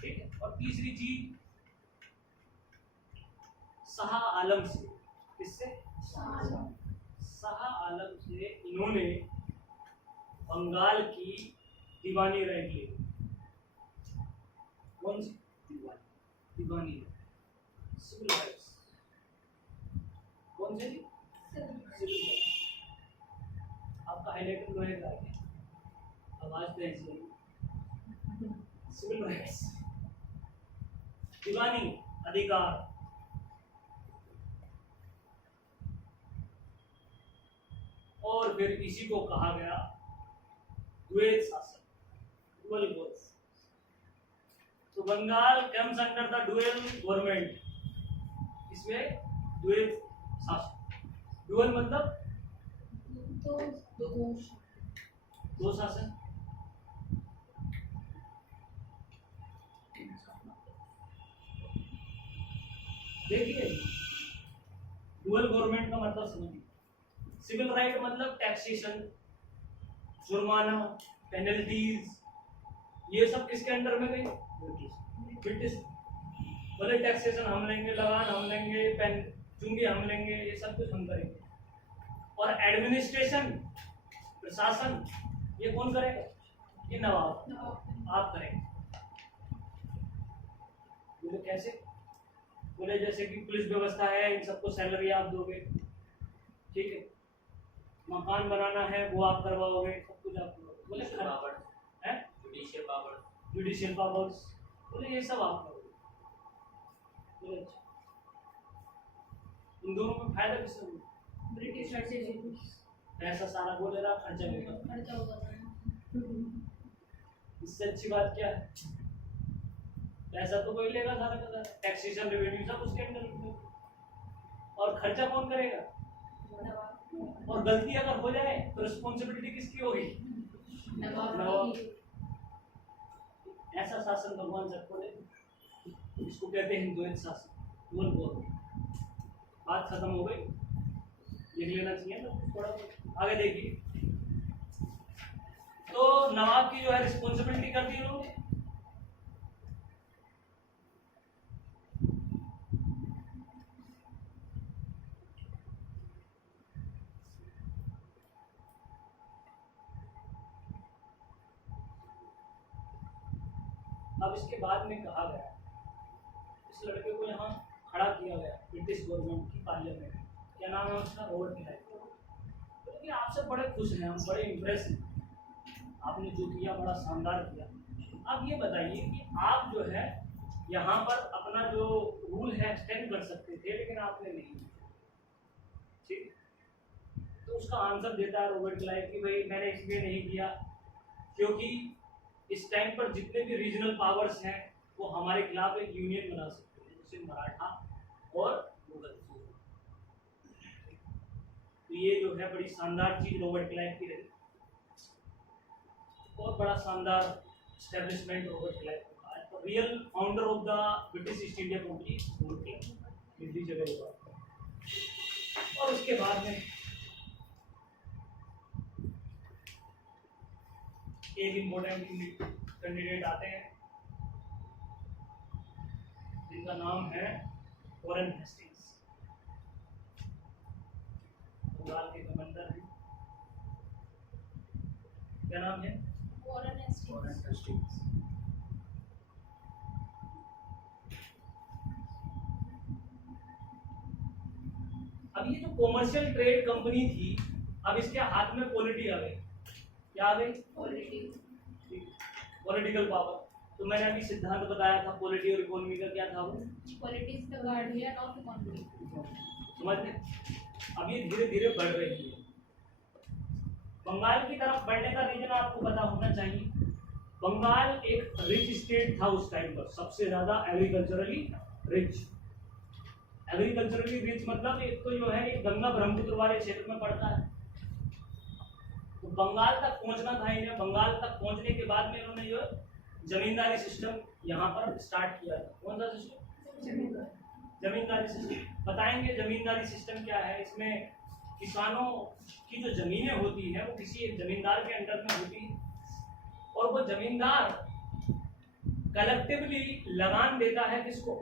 ठीक है। और तीसरी चीज, शाह आलम से, किससे? शाह आलम से इन्होंने बंगाल की दीवानी राइट ली। कौन सी दीवानी? Civil rights. कौन से? Civil rights. आपका हाईलाइटर लोहे का है, आवाज तो ऐसी है। सिविल राइट्स, दीवानी अधिकार। और फिर इसी को कहा गया द्वैत शासन, डुअल गोल्स। तो Bengal comes under the dual government, इसमें द्वैत शासन। डुअल मतलब दो शासन। देखिए, डुअल गवर्नमेंट का मतलब समझिए। सिविल राइट मतलब टैक्सेशन, जुर्माना, पेनल्टीज, ये सब किसके अंडर में गई? ब्रिटिश। बोले टैक्सेशन हम लेंगे, लगान हम लेंगे, पेन चुंगी हम लेंगे, ये सब कुछ हम करेंगे। और एडमिनिस्ट्रेशन, प्रशासन, ये कौन करेगा? ये नवाब, आप करेंगे। बोले कैसे? बोले जैसे कि पुलिस व्यवस्था है, इन सबको सैलरी आप दोगे, ठीक है। मकान बनाना है वो आप करवाओगे, सब कुछ आप करोगे। बोले जुडिशियल पावर, जुडिशियल पावर्स, बोले ये सब आप करोगे। बोले अच्छा, इन दोनों में फायदा किसका होगा? ब्रिटिश। पैसा सारा बोले रहा, खर्चा होगा। इससे अच्छी बात क्या है? पैसा तो कोई लेगा सारा का सारा, टैक्सेशन, रेवेन्यू सब उसके अंदर में। और खर्चा कौन करेगा? और गलती अगर हो जाए तो रिस्पॉन्सिबिलिटी किसकी होगी? नवाब। ऐसा शासन भगवान सबको दे, इसको कहते हैं द्वैत शासन, डुअल गवर्नमेंट। बात खत्म हो गई, लिख लेना चाहिए ना थोड़ा। आगे देखिए, तो नवाब की जो है रिस्पॉन्सिबिलिटी करती है लोग। अब इसके बाद में कहा गया, इस लड़के को यहाँ खड़ा किया गया ब्रिटिश गवर्नमेंट की पार्लियामेंट। क्या नाम है उसका? Robert Clive. क्योंकि आपसे बड़े खुश हैं हम, बड़े इम्प्रेस हैं, आपने जो किया बड़ा शानदार किया। अब ये बताइए कि आप जो है यहाँ पर अपना जो रूल है एक्सटेंड कर सकते थे, लेकिन आपने नहीं। ठीक, तो उसका आंसर देता है रॉबर्ट क्लाइव कि भाई मैंने इसलिए नहीं किया क्योंकि इस टाइम पर जितने भी रीजनल पावर्स हैं वो हमारे खिलाफ एक यूनियन बना सकते हैं, जैसे मराठा और मुगल। तो ये जो है बड़ी शानदार चीज रॉबर्ट क्लाइव की रही, बहुत बड़ा शानदार एस्टेब्लिशमेंट रॉबर्ट क्लाइव का है। तो real founder of the British east India company Robert Clive, Delhi जगह हुआ। और उसके बाद में एक इम्पोर्टेंट कैंडिडेट आते हैं जिनका नाम है वॉरेन हेस्टिंग्स। बंगाल के गवर्नर हैं, क्या नाम है? Warren Hastings. अब ये जो कॉमर्शियल ट्रेड कंपनी थी, अब इसके हाथ में पॉलिटी आ गई। क्या आ गई? Political power. तो मैंने अभी सिद्धांत बताया था पॉलिटी और इकोनॉमी का, क्या था वो? Polity is the guardian of economy. समझ में? अब ये धीरे धीरे बढ़ रही है। बंगाल की तरफ बढ़ने का रीजन आपको पता होना चाहिए। बंगाल एक रिच स्टेट था उस टाइम पर, सबसे ज्यादा एग्रीकल्चरली रिच। एग्रीकल्चरली रिच मतलब एक तो जो है ये गंगा ब्रह्मपुत्र वाले क्षेत्र में पड़ता है। तो तो बंगाल तक पहुंचना था इन्हें। बंगाल तक पहुंचने के बाद में इन्होंने जो जमींदारी सिस्टम यहाँ पर स्टार्ट किया था। कौन सा सिस्टम? जमींदारी सिस्टम। बताएंगे जमींदारी सिस्टम क्या है। इसमें किसानों की जो जमीनें होती हैं वो किसी एक जमींदार के अंडर में होती है, और वो जमींदार कलेक्टिवली लगान देता है किसको?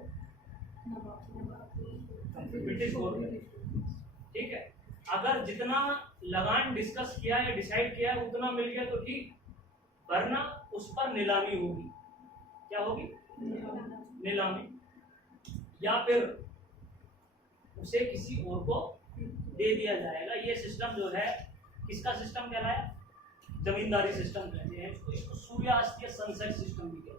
British government. ठीक है, अगर जितना लगान डिस्कस किया या डिसाइड किया है उतना मिल गया तो ठीक, वरना उस पर नीलामी होगी। क्या होगी? नीलामी, या फिर उसे किसी और को दे दिया जाएगा। ये सिस्टम जो है किसका सिस्टम कहलाया? जमींदारी सिस्टम कहते हैं इसको। इसको सूर्यास्तीय सनसेट सिस्टम भी कहते हैं।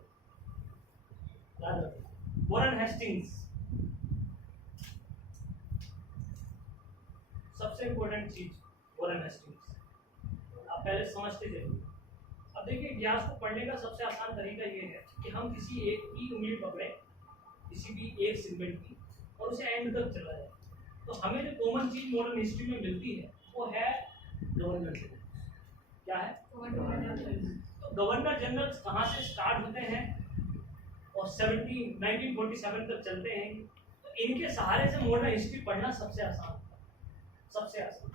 याद रखो। वॉरेन हेस्टिंग्स सबसे इंपॉर्टेंट चीज, वॉरेन हेस्टिंग्स आप पहले समझते थे। अब देखिए, इतिहास को पढ़ने का सबसे आसान तरीका ये है कि हम किसी एक की उंगली पकड़े, किसी भी एक सेगमेंट की, और उसे एंड तक चला जाए, तो हमें जो कॉमन चीज मॉडर्न हिस्ट्री में मिलती है वो है गवर्नर जनरल। क्या है? तो गवर्नर जनरल कहाँ से स्टार्ट होते हैं और 1947 तक चलते हैं। तो इनके सहारे से मॉडर्न हिस्ट्री पढ़ना सबसे आसान होता है, सबसे आसान।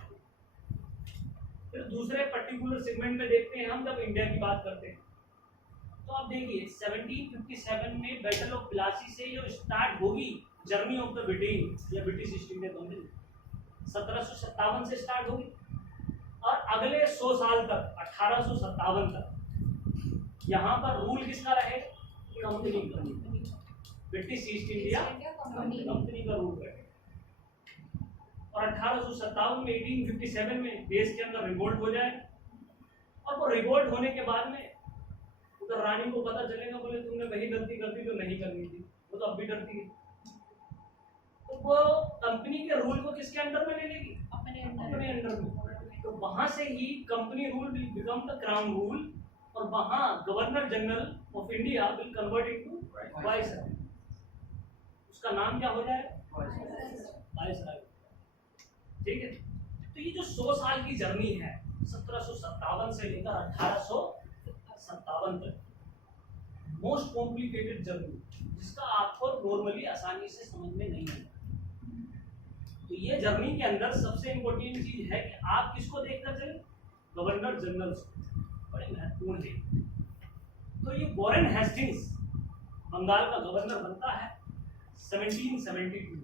फिर दूसरे पर्टिकुलर सेगमेंट में देखते हैं हम, जब इंडिया की बात करते हैं तो आप देखिए 1757 में बैटल ऑफ प्लासी से जो स्टार्ट होगी जर्नी ऑफ द ब्रिटेन या ब्रिटिश ईस्ट इंडिया कंपनी, 1757 से स्टार्ट होगी, और अगले 100 साल तक 1857 तक यहाँ पर रूल किसका रहेगा? कंपनी का। ब्रिटिश ईस्ट इंडिया कंपनी का रूल रहेगा। और 1857 में 1857 में देश के अंदर रिवोल्ट हो जाए, और वो रिवोल्ट होने के बाद में उधर रानी को पता चलेगा, बोले तुमने वही गलती कर दी जो नहीं करनी थी, वो तो अब भी डरती है। तो वो कंपनी के रूल को किसके अंडर में ले लेगी? अपने अंडर में। तो वहां से ही company rule will become the crown rule, और वहां governor general of India will convert into viceroy. उसका नाम क्या हो जाएगा? वाइसराय। ठीक है, तो ये जो 100 साल की जर्नी है 1757 से लेकर 1857 तक, मोस्ट कॉम्प्लिकेटेड जर्नी, जिसका आपको नॉर्मली आसानी से समझ में नहीं आता। तो ये जर्नी के अंदर सबसे इंपॉर्टेंट चीज है कि आप किसको देखकर चले? गवर्नर जनरल को। बड़े महत्वपूर्ण है। तो ये वॉरेन हेस्टिंग्स बंगाल का गवर्नर बनता है 1772।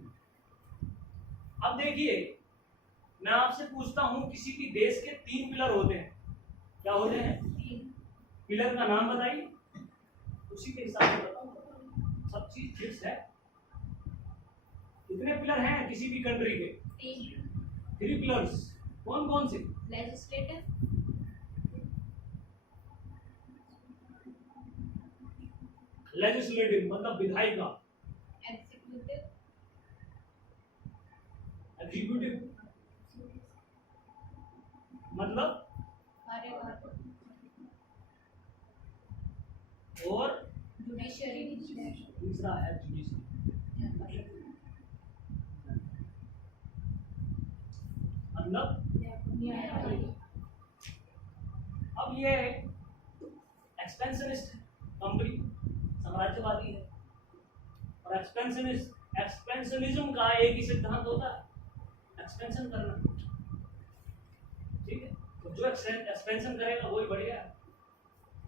अब देखिए, मैं आपसे पूछता हूं, किसी भी देश के 3 पिलर होते हैं। क्या होते हैं? पिलर का नाम बताइए, उसी के हिसाब से बताऊं। सब चीज फिक्स है। कितने पिलर हैं किसी भी कंट्री के? 3 पिलर्स। कौन कौन से? लेजिस्लेटिव, लेजिस्लेटिव मतलब विधायिका, एग्जीक्यूटिव, एग्जीक्यूटिव मतलब, और जुडिशियरी, तीसरा है जुडिशियरी। मतलब अब ये एक्सपेंशनिस्ट कंपनी, साम्राज्यवादी है, और एक्सपेंशनिज्म का एक ही सिद्धांत होता है, एक्सपेंशन करना। ठीक है, तो जो एक्सपेंशन करेगा वही बढ़ेगा।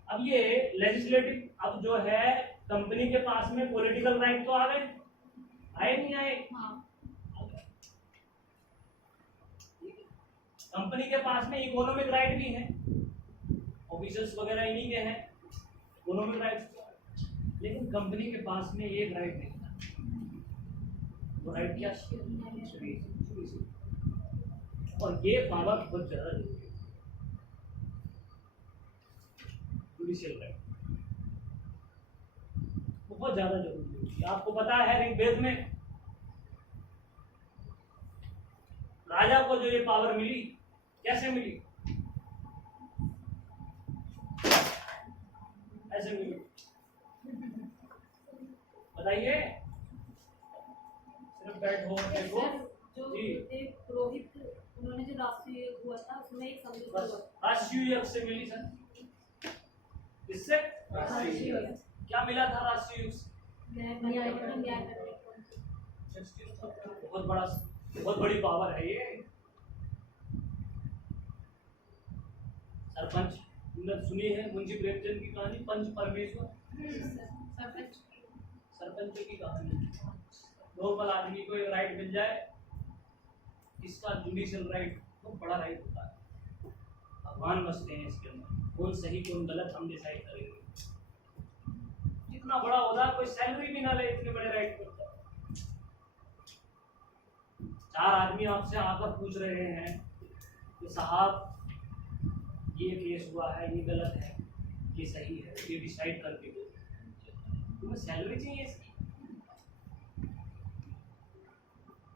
अब ये लेजिस्लेटिव, अब जो है कंपनी के पास में पॉलिटिकल राइट तो आ गए, आए नहीं आए? कंपनी के पास में इकोनॉमिक राइट भी है, ऑफिसर्स वगैरह इन्हीं के हैं इकोनॉमिक राइट्स। लेकिन कंपनी के पास में एक राइट नहीं था, वो राइट क्या? और ये पावर बहुत ज्यादा जरूरी है, जुडिशियल राइट बहुत ज्यादा जरूरी है। आपको पता है ऋग्वेद में राजा को जो ये पावर मिली, कैसे मिली? ऐसे मिली, बताइए। सिर्फ बैठो देखो, जो जी। थे पुरोहित, उन्होंने जो राष्ट्रीय युद्ध हुआ था उसमें एक समझौता बस हुआ। राष्ट्रीय युद्ध से मिली सर, इससे राष्ट्रीय युद्ध क्या मिला था राष्ट्रीय युद्ध से? न्याय करने को। बहुत बड़ी पावर है ये। सरपंच तुमने सुनी है मुंशी प्रेमचंद की कहानी पंच परमेश्वर? सरपंच सरपंच की कहानी, नॉर्मल आदमी को एक राइट मिल जाए, इसका जुडिशियल राइट बहुत बड़ा राइट होता है। भगवान बसते हैं इसके अंदर, कौन सही कौन गलत हम डिसाइड करेंगे। जितना बड़ा होता है कोई सैलरी भी ना ले, इतने बड़े राइट करता है। चार आदमी आपसे आकर पूछ रहे हैं कि साहब ये केस हुआ है, ये गलत है, ये सही है, ये डिसाइड करके दो, तुम्हें सैलरी चाहिए इसकी?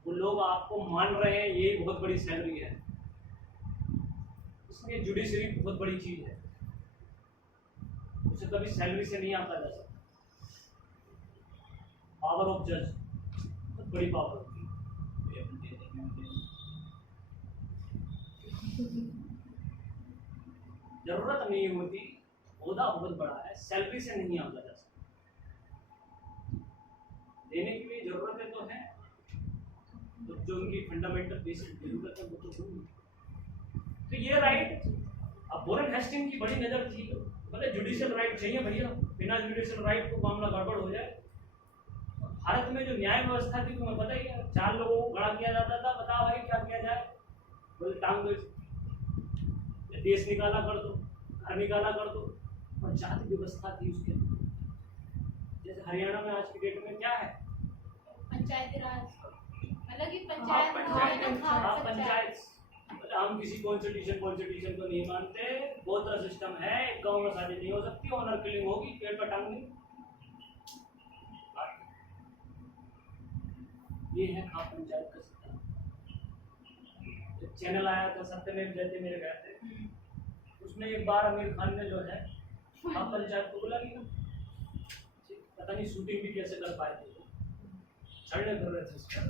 वो लोग आपको मान रहे हैं, ये बहुत बड़ी सैलरी है। इसलिए जुडिशरी बहुत बड़ी चीज है, उसे कभी सैलरी से नहीं आता जा सकता। पावर ऑफ जज बहुत बड़ी पावर होती है। जरूरत नहीं होती, ओहदा बहुत बड़ा है, सैलरी से नहीं आता जा सकता। देने की भी जरूरतें तो है, तो जो उनकी फंडामेंटल बेसिक जरूरत है वो तो होगी। तो ये राइट, अब वॉरेन हेस्टिंग की बड़ी नजर थी, बोले जुडिशियल राइट चाहिए भैया, बिना जुडिशियल राइट को मामला गड़बड़ हो जाए। भारत में जो न्याय व्यवस्था थी तुम्हें पता ही है, 4 लोगों को खड़ा किया जाता था, बताओ भाई क्या किया जाए, बोले टांग दो, देश निकाला कर दो, घर निकाला कर दो। और जाति व्यवस्था थी उसके अंदर, जैसे हरियाणा में आज की डेट में क्या है, पंचायती राज, मतलब कि हाँ, पंचायत पंचायत। हम किसी कॉन्स्टिट्यूशन को नहीं मानते, गोत्र सिस्टम है, एक गांव में शादी नहीं हो सकती, ऑनर किलिंग होगी, पेड़ पर टांग दी। ये है खाप पंचायत का सिद्धांत। एक चैनल आया था सत्यमेव जयते मेरे घर से, उसमें एक बार आमिर खान ने जो है खाप पंचायत को बुला लिया, पता नहीं शूटिंग भी कैसे कर पाए थे, छड़ने कर रहे थे उसका।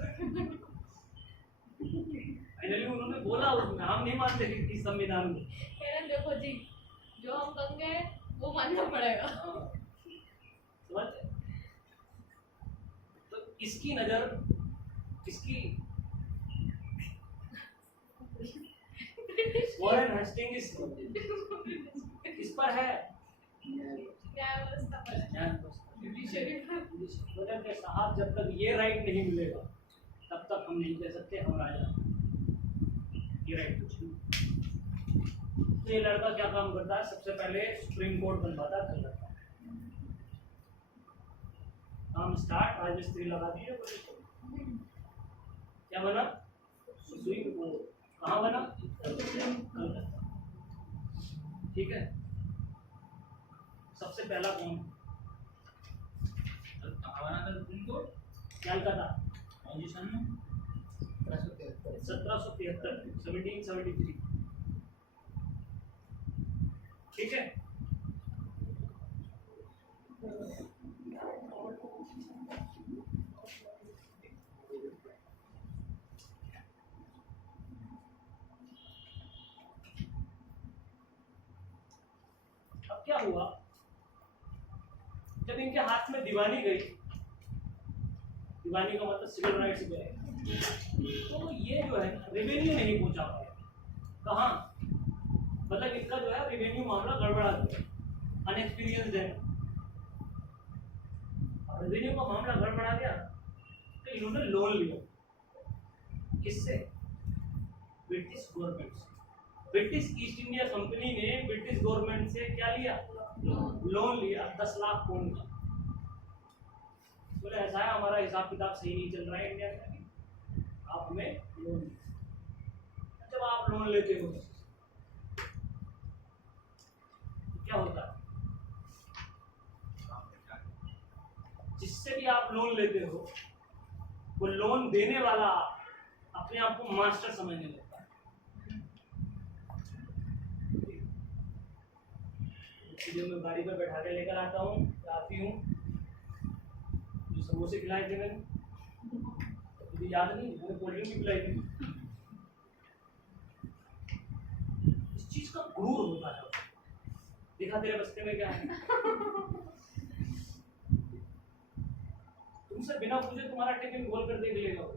फाइनली उन्होंने बोला, उसमें हम नहीं मानते कि संविधान में, कहना देखो जी, जो हम कहेंगे वो मानना पड़ेगा। समझ? तो इसकी नजर किसकी, वॉरेन हेस्टिंग्स किस पर है? न्याय व्यवस्था पर है। न्याय व्यवस्था। जुडिशरी पर। वजह के साहब जब तक ये राइट नहीं मिलेगा तब तक हम नहीं कह सकते हम राजा, ये राइट कुछ नहीं। तो ये लड़का क्या काम करता है, सबसे पहले सुप्रीम कोर्ट बनवाता है कलकत्ता, काम स्टार्ट, राजमिस्त्री लगा दिए, क्या बना सुप्रीम कोर्ट। कहाँ बना? कलकत्ता। ठीक है, सबसे पहला कौन? कहाँ बना था सुप्रीम कोर्ट? कलकत्ता, कौन सी सन में? 1773, 1773। ठीक है, अब क्या हुआ, जब इनके हाथ में दीवानी गई, दीवानी का मतलब सिविल राइट्स गए, तो ये जो है रेवेन्यू नहीं पहुंचा पाया। कहाँ? मतलब इनका जो है रेवेन्यू मामला गड़बड़ा गया, अनएक्सपीरियंस है। रेवेन्यू का मामला गड़बड़ा गया तो इन्होंने लोन लिया, किससे? ब्रिटिश गवर्नमेंट से। ब्रिटिश ईस्ट इंडिया कंपनी ने ब्रिटिश गवर्नमेंट से क्या लिया? लोन लिया 10 लाख पाउंड का। बोले ऐसा है, हमारा हिसाब किताब सही नहीं चल रहा है इंडिया में, आप हमें लोन दीजिए। जब आप लोन लेते हो तो क्या होता है, जिससे भी आप लोन लेते हो वो लोन देने वाला अपने आप को मास्टर समझने लगता है। जो मैं गाड़ी पर बैठा के लेकर आता हूँ, आती हूँ, जो समोसे खिलाए थे मैंने, मुझे याद नहीं, मैंने कोल्ड ड्रिंक भी पिलाई थी। इस चीज का गुरूर होता है। देखा तेरे बस्ते में क्या है। तुमसे बिना पूछे तुम्हारा टिफिन खोल कर देख लेगा वो।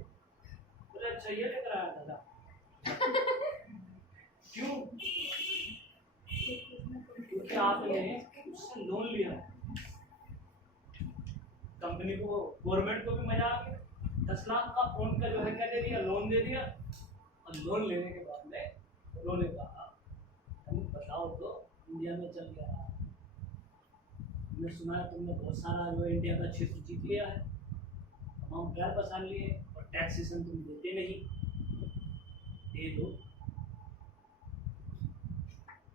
बोले अच्छा ये लेकर आया दादा। क्यों? क्योंकि आपने उससे लोन लिया। कंपनी को, गवर्नमेंट को भी मजा आ गया। 10 लाख का फोन का जो है क्या दे दिया, लोन दे दिया। और लोन लेने के बाद में उन्होंने कहा तुम बताओ तो इंडिया में चल क्या रहा है। हमने सुना है तुमने बहुत सारा जो इंडिया का क्षेत्र जीत लिया है, तमाम पैर पसार लिए और टैक्सेशन तुम देते नहीं। दे दो,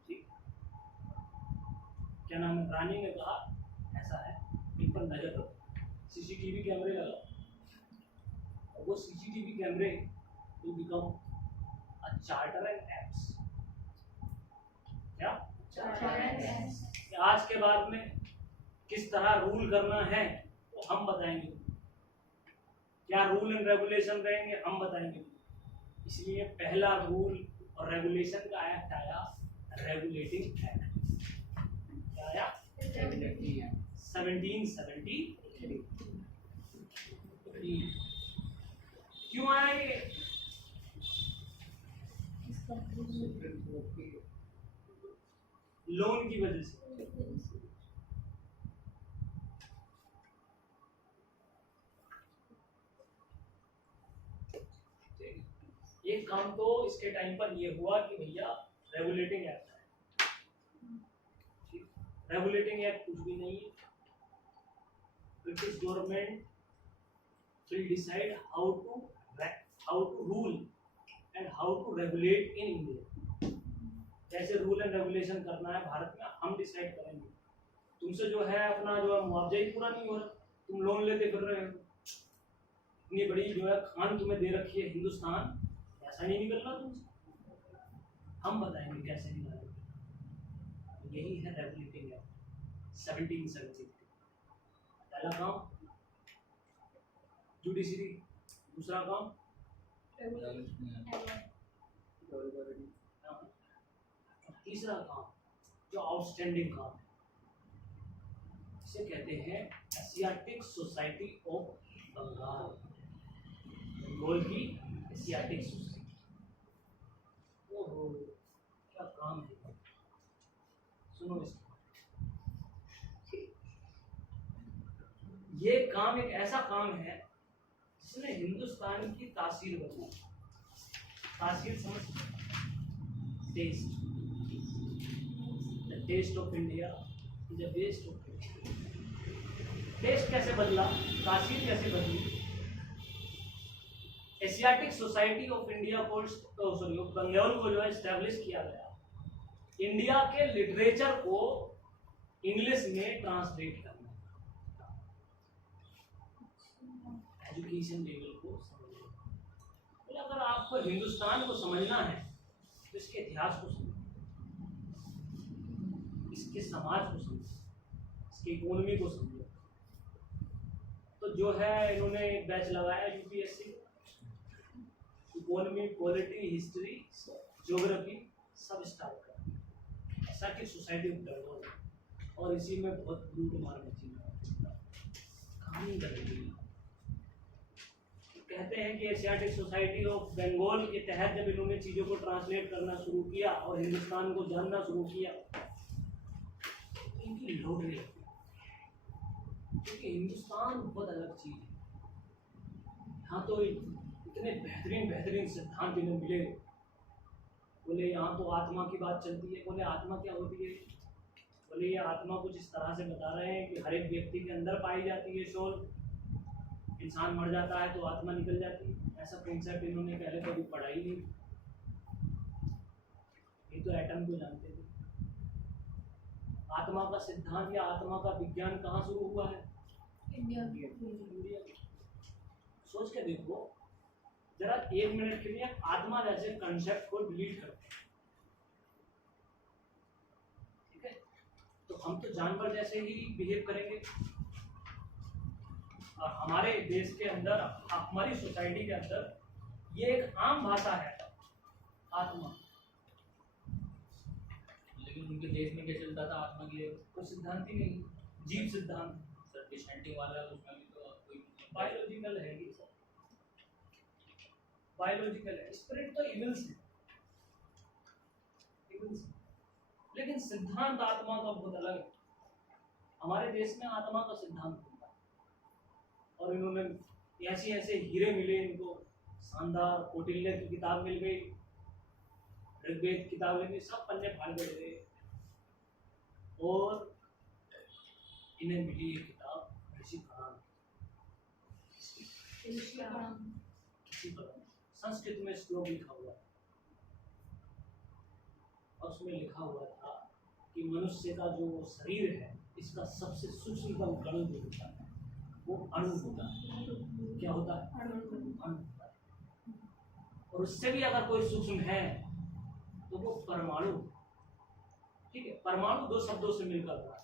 ठीक। क्या नाम है, रानी ने कहा ऐसा है, इन पर नजर रखो, सीसीटीवी कैमरे लगाओ। और वो सीसीटीवी कैमरे will become a charter and acts. क्या? कि आज के बाद में किस तरह रूल करना है वो हम बताएंगे। क्या रूल एंड रेगुलेशन रहेंगे हम बताएंगे। इसलिए पहला रूल और रेगुलेशन का एक्ट आया, रेगुलेटिंग एक्ट। क्या आया? 1773। क्यों आया ये? लोन की वजह से। एक काम तो इसके टाइम पर ये हुआ कि भैया रेगुलेटिंग एक्ट है। रेगुलेटिंग एक्ट कुछ भी नहीं है। British government will decide how to rule and how to regulate in India। कैसे रूल एंड रेगुलेशन करना है भारत में हम डिसाइड करेंगे। तुमसे जो है अपना जो है मुआवजा ही पूरा नहीं हो रहा, तुम लोन लेते फिर रहे हो। इतनी बड़ी जो है खान तुम्हें दे रखी है हिंदुस्तान, ऐसा नहीं निकल रहा तुमसे। हम बताएंगे कैसे निकालेंगे। यही है रेगुलेटिंग एक्ट 1773। पहला काम जुडिशरी, दूसरा काम तीसरा काम जो आउटस्टैंडिंग काम है, इसे कहते हैं Asiatic society of Bengal. Bengal की एशियाटिक सोसाइटी। ओहो क्या काम है, सुनो इसका। ये काम एक ऐसा काम है जिसने हिंदुस्तान की तासीर बदली। तासीर समझ, taste, the taste of India, the best of India. Taste कैसे बदला, तासीर कैसे बदली? एशियाटिक सोसाइटी ऑफ इंडिया को बंगाल को जो है एस्टेब्लिश किया गया इंडिया के लिटरेचर को इंग्लिश में ट्रांसलेट करना, एजुकेशन लेवल को समझना। तो अगर आपको हिंदुस्तान को समझना है तो इसके इतिहास को समझो, इसके समाज को समझो, इसकी इकोनॉमी को समझो। तो जो है इन्होंने एक बैच लगाया UPSC, economy, polity, history, geography सब स्टार्ट कर। ऐसा कि सोसाइटी उपलब्ध, और इसी में बहुत ब्रूट मार मची कहानी बदल। कहते हैं कि एशियाटिक सोसाइटी ऑफ बंगाल के तहत जब इन्होंने चीज़ों को ट्रांसलेट करना शुरू किया और हिंदुस्तान को जानना शुरू किया, तो इनकी लौट गई। क्योंकि हिंदुस्तान बहुत अलग चीज़ है। यहाँ तो इतने बेहतरीन बेहतरीन सिद्धांत इन्हें मिले। बोले यहाँ तो आत्मा की बात चलती है। बोले आत्मा क्या होती है? बोले ये आत्मा कुछ इस तरह से बता रहे हैं कि हर एक व्यक्ति के अंदर पाई जाती है सोल। इंसान मर जाता है तो आत्मा निकल जाती है। ऐसा कॉन्सेप्ट इन्होंने पहले कभी पढ़ा ही नहीं। ये तो एटम को जानते थे। आत्मा का सिद्धांत या आत्मा का विज्ञान कहाँ शुरू हुआ है? इंडिया। सोच के देखो जरा, 1 मिनट के लिए आत्मा जैसे कंसेप्ट को डिलीट करते हैं, ठीक है? तो हम तो जानवर जैसे ही बिहेव करेंगे। और हमारे देश के अंदर, हमारी सोसाइटी के अंदर ये एक आम भाषा है, आत्मा। लेकिन उनके देश में क्या चलता था आत्मा की कोई सिद्धांत ही नहीं, जीव सिद्धांत, सर डिसेंटिंग वाला उसमें भी तो कोई बायोलॉजिकल है ये सब, बायोलॉजिकल है। स्पिरिट तो इविल्स है, इविल्स है। लेकिन सिद्धांत आत्मा का बहुत अलग है। हमारे देश में आत्मा का सिद्धांत होता है, और इन्होंने ऐसे ऐसे हीरे मिले इनको, शानदार कौटिल्य की किताब मिल गई, ऋग्वेद किताब मिल गई, सब पन्ने फाड़ गए। और इन्हें मिली ये किताब ऋषि प्राण, संस्कृत में श्लोक लिखा हुआ है, और उसमें लिखा हुआ था कि मनुष्य का जो शरीर है, इसका सबसे सूक्ष्मतम कण जो होता है वो अणु होता है। क्या होता है? अणु होता है। और उससे भी अगर कोई सूक्ष्म है तो वो परमाणु। ठीक है, परमाणु दो शब्दों से मिलकर बना है,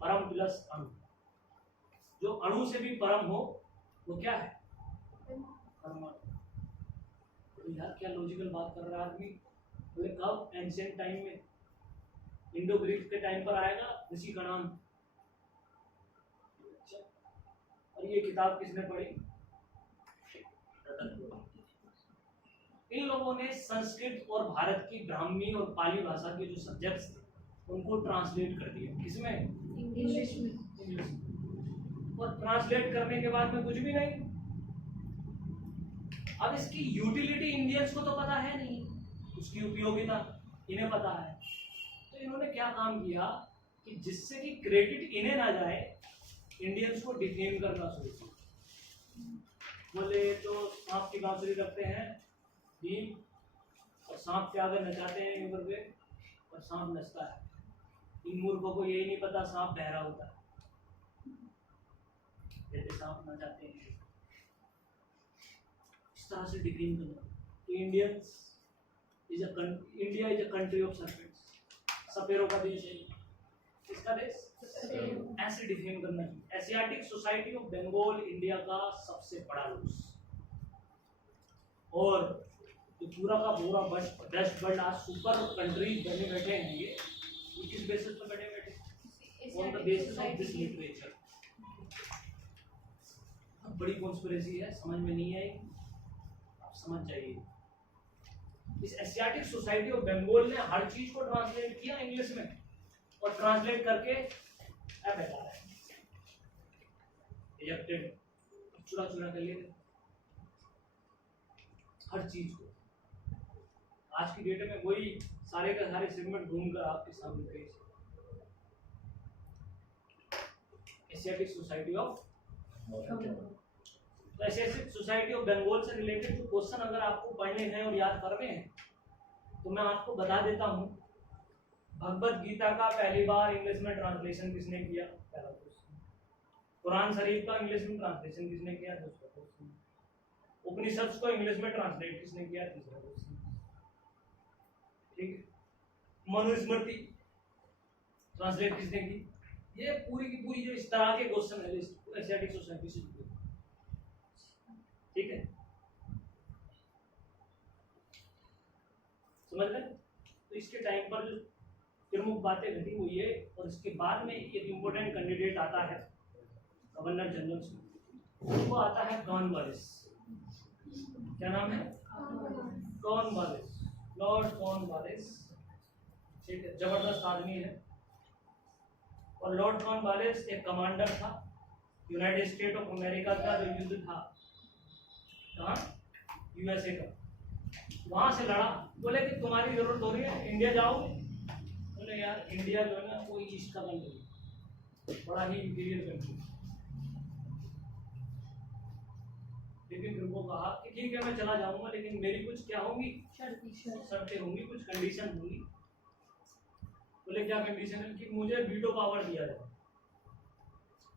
परम प्लस अणु। जो अणु से भी परम हो वो क्या है? परमाणु। तो यार क्या लॉजिकल बात कर रहा है आदमी। बोले कब? एंशिएंट टाइम में, इंडो ग्रीक के टाइम पर आएगा ऋषि का नाम। और ये किताब किसने पढ़ी? इन लोगों ने संस्कृत और भारत की ब्राह्मी और पाली भाषा के जो सब्जेक्ट्स थे उनको ट्रांसलेट कर दिया। किसमें? इंग्लिश में। इंग्लिश में। और ट्रांसलेट करने के बाद में कुछ भी नहीं। अब इसकी यूटिलिटी इंडियंस को तो पता है नहीं, उसकी उपयोगिता इन्हें पता है। तो इन्होंने क्या काम किया कि जिससे कि क्रेडिट इन्हें ना जाए, इंडियंस को डिफेम करना शुरू किया। बोले तो सांप की बांसुरी रखते हैं भीम, और सांप के आगे नचाते हैं यूं करके, और सांप नचता है। इन मूर्खों को यही नहीं पता सांप बहरा होता है, जैसे सांप नचाते हैं। इस तरह से डिफेम करना। Indians India is a country of serpents, सपेरों का देश है। किसका देश? ऐसे डिफेम करना चाहिए। Asiatic society of Bengal India का सबसे बड़ा लॉस। और जो पूरा का पूरा डस्ट वर्ल्ड आज सुपर कंट्रीज बने बैठे हैं, ये किस बेसिस पर बैठे बैठे? On the basis of this literature. बड़ी कॉन्स्पिरेसी है, समझ में नहीं आई, आप समझ जाइए। इस एशियाटिक सोसाइटी ऑफ बंगाल ने हर चीज को ट्रांसलेट किया इंग्लिश में, और ट्रांसलेट करके चुरा चुरा कर लिए हर चीज को। आज की डेट में वही सारे का सारे सेगमेंट घूमकर आपके सामने पेश है। एशियाटिक सोसाइटी ऑफ तो एशियाटिक सोसाइटी ऑफ बंगाल से रिलेटेड जो क्वेश्चन अगर आपको पढ़ने हैं और याद करने हैं, तो मैं आपको बता देता हूं। भगवत गीता का पहली बार इंग्लिश में ट्रांसलेशन किसने किया? पहला क्वेश्चन। कुरान शरीफ का इंग्लिश में ट्रांसलेशन किसने किया? दूसरा क्वेश्चन। उपनिषद को इंग्लिश में ट्रांसलेट किसने किया? तीसरा क्वेश्चन। ठीक है। मनुस्मृति ट्रांसलेट किसने की? ये पूरी की पूरी जो इस तरह के क्वेश्चन है एशियाटिक सोसाइटी से जुड़े। ठीक है, समझ रहे? तो इसके टाइम पर जो प्रमुख बातें घटी हुई है, और इसके बाद में एक इम्पोर्टेंट कैंडिडेट आता है गवर्नर जनरल से, वो आता है कॉर्नवालिस। क्या नाम है? Cornwallis, Lord Cornwallis. ठीक है, जबरदस्त आदमी है। और लॉर्ड कॉर्नवालिस एक कमांडर था यूनाइटेड स्टेट ऑफ अमेरिका का, जो युद्ध था कहाँ? यूएसए का, वहां से लड़ा। बोले कि तुम्हारी जरूरत हो रही है, इंडिया जाओगे? बोले यार इंडिया जो है ना वो ईस्ट का कंट्री, बड़ा ही इंटीरियर कंट्री। लेकिन फिर वो कहा कि ठीक है मैं चला जाऊंगा, लेकिन मेरी कुछ क्या होंगी? शर्तें होंगी, कुछ कंडीशन होंगी। बोले क्या कंडीशन है? कि मुझे वीटो पावर दिया जाए।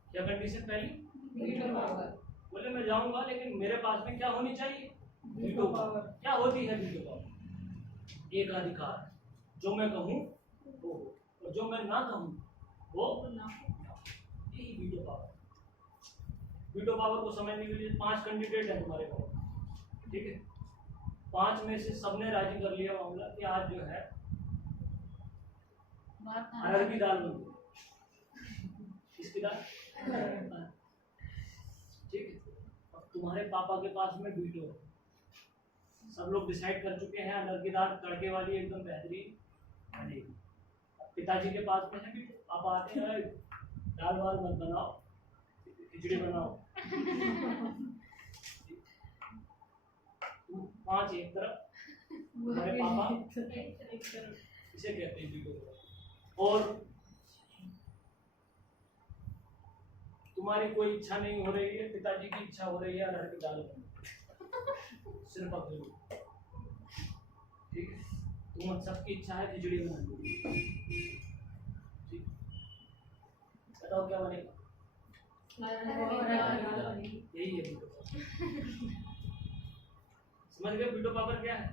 क्या कंडीशन पहली? Veto power. बोले मैं जाऊंगा, लेकिन मेरे पास में क्या होनी चाहिए? Veto power. क्या होती है वीटो पावर? एक अधिकार, जो मैं कहूँ वो हो, और जो मैं ना कहूँ वो ना। यही वीटो पावर। वीटो पावर को समझने के लिए 5 कैंडिडेट हैं तुम्हारे पास, ठीक है। 5 में से सबने राजी कर लिया मामला कि आज जो है अरहर की दाल बन गई। किसकी दाल? ठीक है। अब तुम्हारे पापा के पास में वीटो है, सब लोग डिसाइड कर चुके हैं अरहर की दाल तड़के वाली एकदम बेहतरीन बनेगी। पिताजी के पास में है वीटो, आप आते हैं दाल वाल मत बनाओ, खिचड़ी बनाओ। तुम 5 एक तरफ, तुम्हारे पापा इसे कहते हैं वीटो। और तुम्हारी कोई इच्छा नहीं हो रही है, पिताजी की इच्छा हो रही है अरहर की दाल बनाने, सिर्फ अकेले, ठीक है। तुम सबकी इच्छा है खिचड़ी बनाने की, ठीक। बताओ क्या बनेगा? यही है वीटो पावर। समझ गए वीटो पावर क्या है?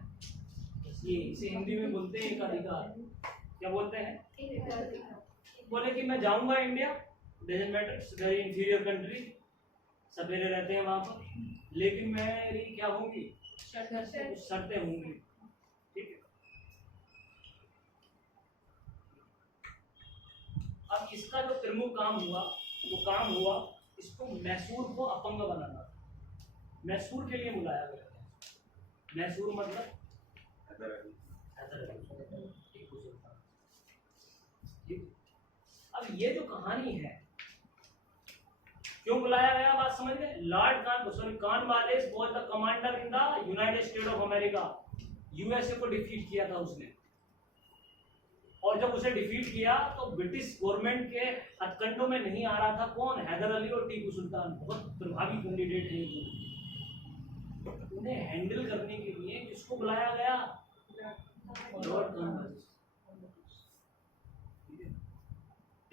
ये इसे हिंदी में बोलते हैं एकाधिकार। क्या बोलते हैं? बोले कि मैं जाऊंगा India, doesn't matter, very inferior country, सवेरे रहते हैं वहां पर, लेकिन मेरी क्या होंगी? शर्तें होंगी, ठीक है। अब इसका जो प्रमुख काम हुआ वो काम हुआ इसको मैसूर को अपंग बनाना। मैसूर के लिए बुलाया गया था। मैसूर मतलब अब ये जो कहानी है क्यों बुलाया गया, बात समझ गए? Lord Cornwallis was the commander in the United state of America. USA को डिफीट किया था उसने, और जब उसे डिफीट किया तो ब्रिटिश गवर्नमेंट के हथकंडों में नहीं आ रहा था कौन? हैदर अली और टीपू सुल्तान, बहुत प्रभावी कैंडिडेट हैं। उन्हें हैंडल करने के लिए किसको बुलाया गया? Lord Cornwallis.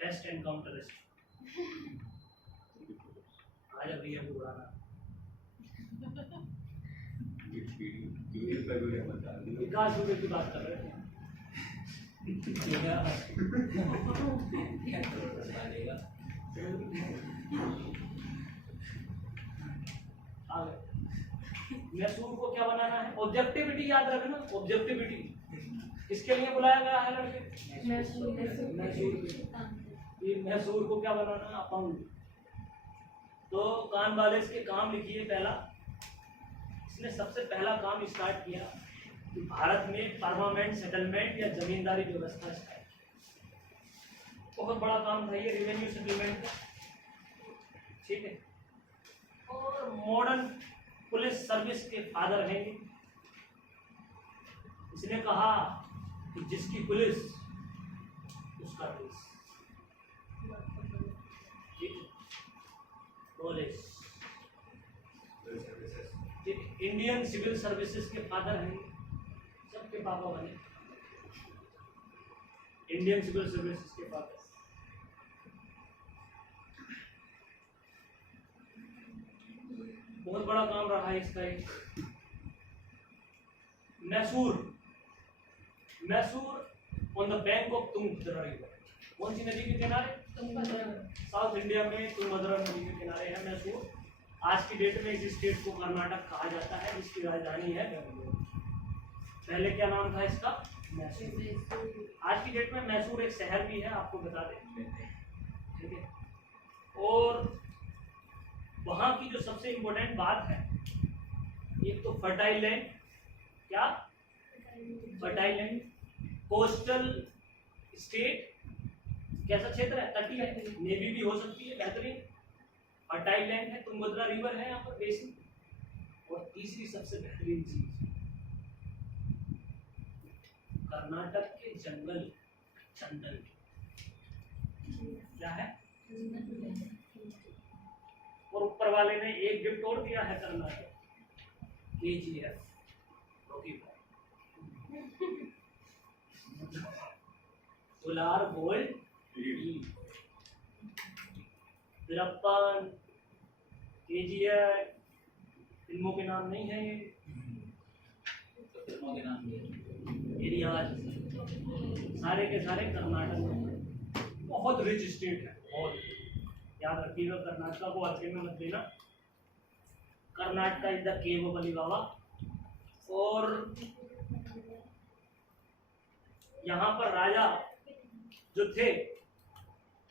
Test and counter test. आज अभी ये उड़ाना विकास दुबे की बात कर रहे थे। मैसूर को क्या बनाना है? ऑब्जेक्टिविटी याद रखना, ऑब्जेक्टिविटी। किसके लिए बुलाया गया है लड़के? मैसूर को क्या बनाना है? अपंग। तो कॉर्नवालिस के काम लिखिए। पहला, इसने सबसे पहला काम स्टार्ट किया कि भारत में परमानेंट सेटलमेंट या जमींदारी व्यवस्था स्टार्ट। बहुत बड़ा काम था ये, रेवेन्यू सेटलमेंट का, ठीक है। और मॉडर्न पुलिस सर्विस के फादर हैं। इसने कहा कि जिसकी पुलिस उसका देश, ठीक है। पुलिस, ठीक। इंडियन सिविल सर्विसेज के फादर हैं, सबके पापा बने इंडियन सिविल सर्विसेज के फादर। बहुत बड़ा काम रहा है इसका एक। Mysore on the bank of Tungabhadra river. कौन सी नदी के किनारे? साउथ इंडिया में तुंगभद्रा नदी के किनारे है मैसूर। आज की डेट में इस स्टेट को कर्नाटक कहा जाता है, जिसकी राजधानी है बेंगलुरु। पहले क्या नाम था इसका? मैसूर। आज की डेट में मैसूर एक शहर भी है, आपको बता दें, ठीक है। और वहां की जो सबसे इंपॉर्टेंट बात है, एक तो फर्टाइल लैंड। क्या? Fertile land. कोस्टल स्टेट, कैसा क्षेत्र है? तटीय है, नेवी भी हो सकती है, बेहतरीन। फर्टाइल लैंड है, तुंगभद्रा रिवर है यहाँ पर बेसिन। और तीसरी सबसे बेहतरीन चीज, कर्नाटक के जंगल चंदन। क्या है? और ऊपर वाले ने एक गिफ्ट और दिया है Karnataka, KGF, solar gold. Veerappan, KGF, फिल्मों के नाम नहीं है ये, फिल्मों के नाम एरियाज सारे के सारे कर्नाटक में। बहुत रिच स्टेट है, बहुत। याद रखिएगा, कर्नाटक को हल्के में मत लेना। Karnataka is the cave of Ali Baba. और यहाँ पर राजा जो थे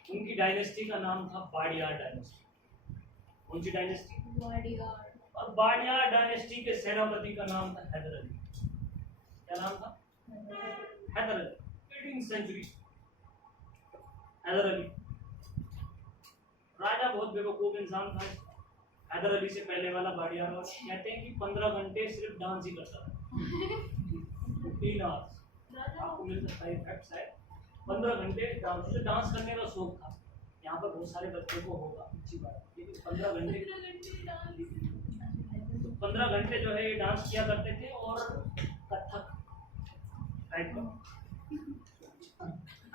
उनकी डायनेस्टी का नाम था बाड़ियार डायनेस्टी। कौन सी डायनेस्टी? और बाड़ियार डायनेस्टी के सेनापति का नाम था हैदर अली। क्या नाम था? हैदर अली। 18th century Haidar Ali. राजा बहुत बेवकूफ इंसान था। हैदर अली से पहले वाला बाड़ियार वाला कहते हैं कि 15 घंटे सिर्फ डांस ही करता था। 3 आवर्स आपको मिल सकता है फैक्ट शायद। 15 घंटे डांस, मुझे डांस करने का शौक था। यहाँ पर बहुत सारे बच्चों को होगा, अच्छी बात है। लेकिन 15 घंटे तो 15 घंटे जो है ये डांस किया करते थे। और कथक टाइप का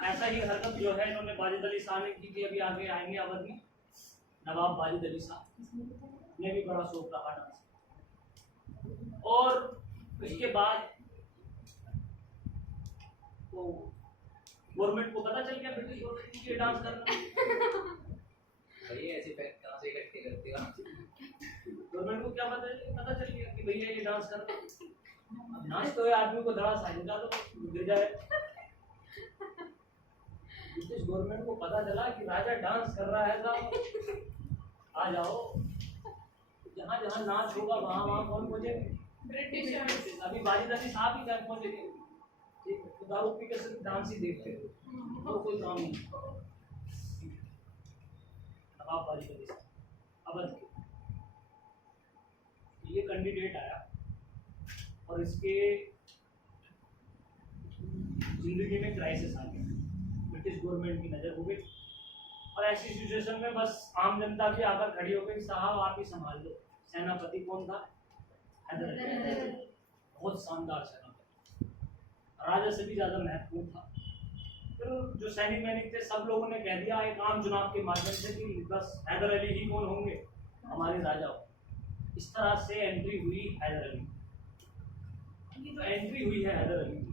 ऐसा ही हरकत जो है इन्होंने वाजिद अली शाह ने की थी। अभी आगे आएंगे अवध में नवाब वाजिद अली शाह ने भी बड़ा शौक रहा डांस। और उसके बाद तो गवर्नमेंट को पता चल गया ब्रिटिश गवर्नमेंट को ये डांस करना। भैया ऐसे फैक्ट कहाँ से इकट्ठे करते हो? गवर्नमेंट को क्या पता चल गया कि भैया ये डांस करना। अब नाच तो है, आदमी को धड़ा सा निकालो गिर जाए। ब्रिटिश गवर्नमेंट को पता चला कि राजा डांस कर रहा है साहब, आ जाओ। जहाँ जहाँ नाच होगा वहाँ वहाँ कौन पहुँचेंगे? ब्रिटिश। अभी वाजिद अली साहब ही कहाँ पहुँचेंगे? ठीक है, तो दारू पी के सिर्फ डांस ही देखते हो, और कोई काम नहीं। नवाब वाजिद अली साहब अवध के ये कैंडिडेट आया और इसके जिंदगी में क्राइसिस आ गया। ब्रिटिश गवर्नमेंट की नज़र हो गई और ऐसी सिचुएशन में बस आम जनता भी आकर खड़ी हो गई, साहब आप ही संभाल लो। सेनापति कौन था? हैदर अली। बहुत शानदार सेनापति, राजा से भी ज़्यादा महत्वपूर्ण था। फिर जो सैनिक वैनिक थे सब लोगों ने कह दिया एक आम चुनाव के माध्यम से कि बस हैदर अली ही कौन होंगे हमारे राजा हो। इस तरह से एंट्री हुई हैदर अली। ये जो एंट्री हुई है हैदर अली की,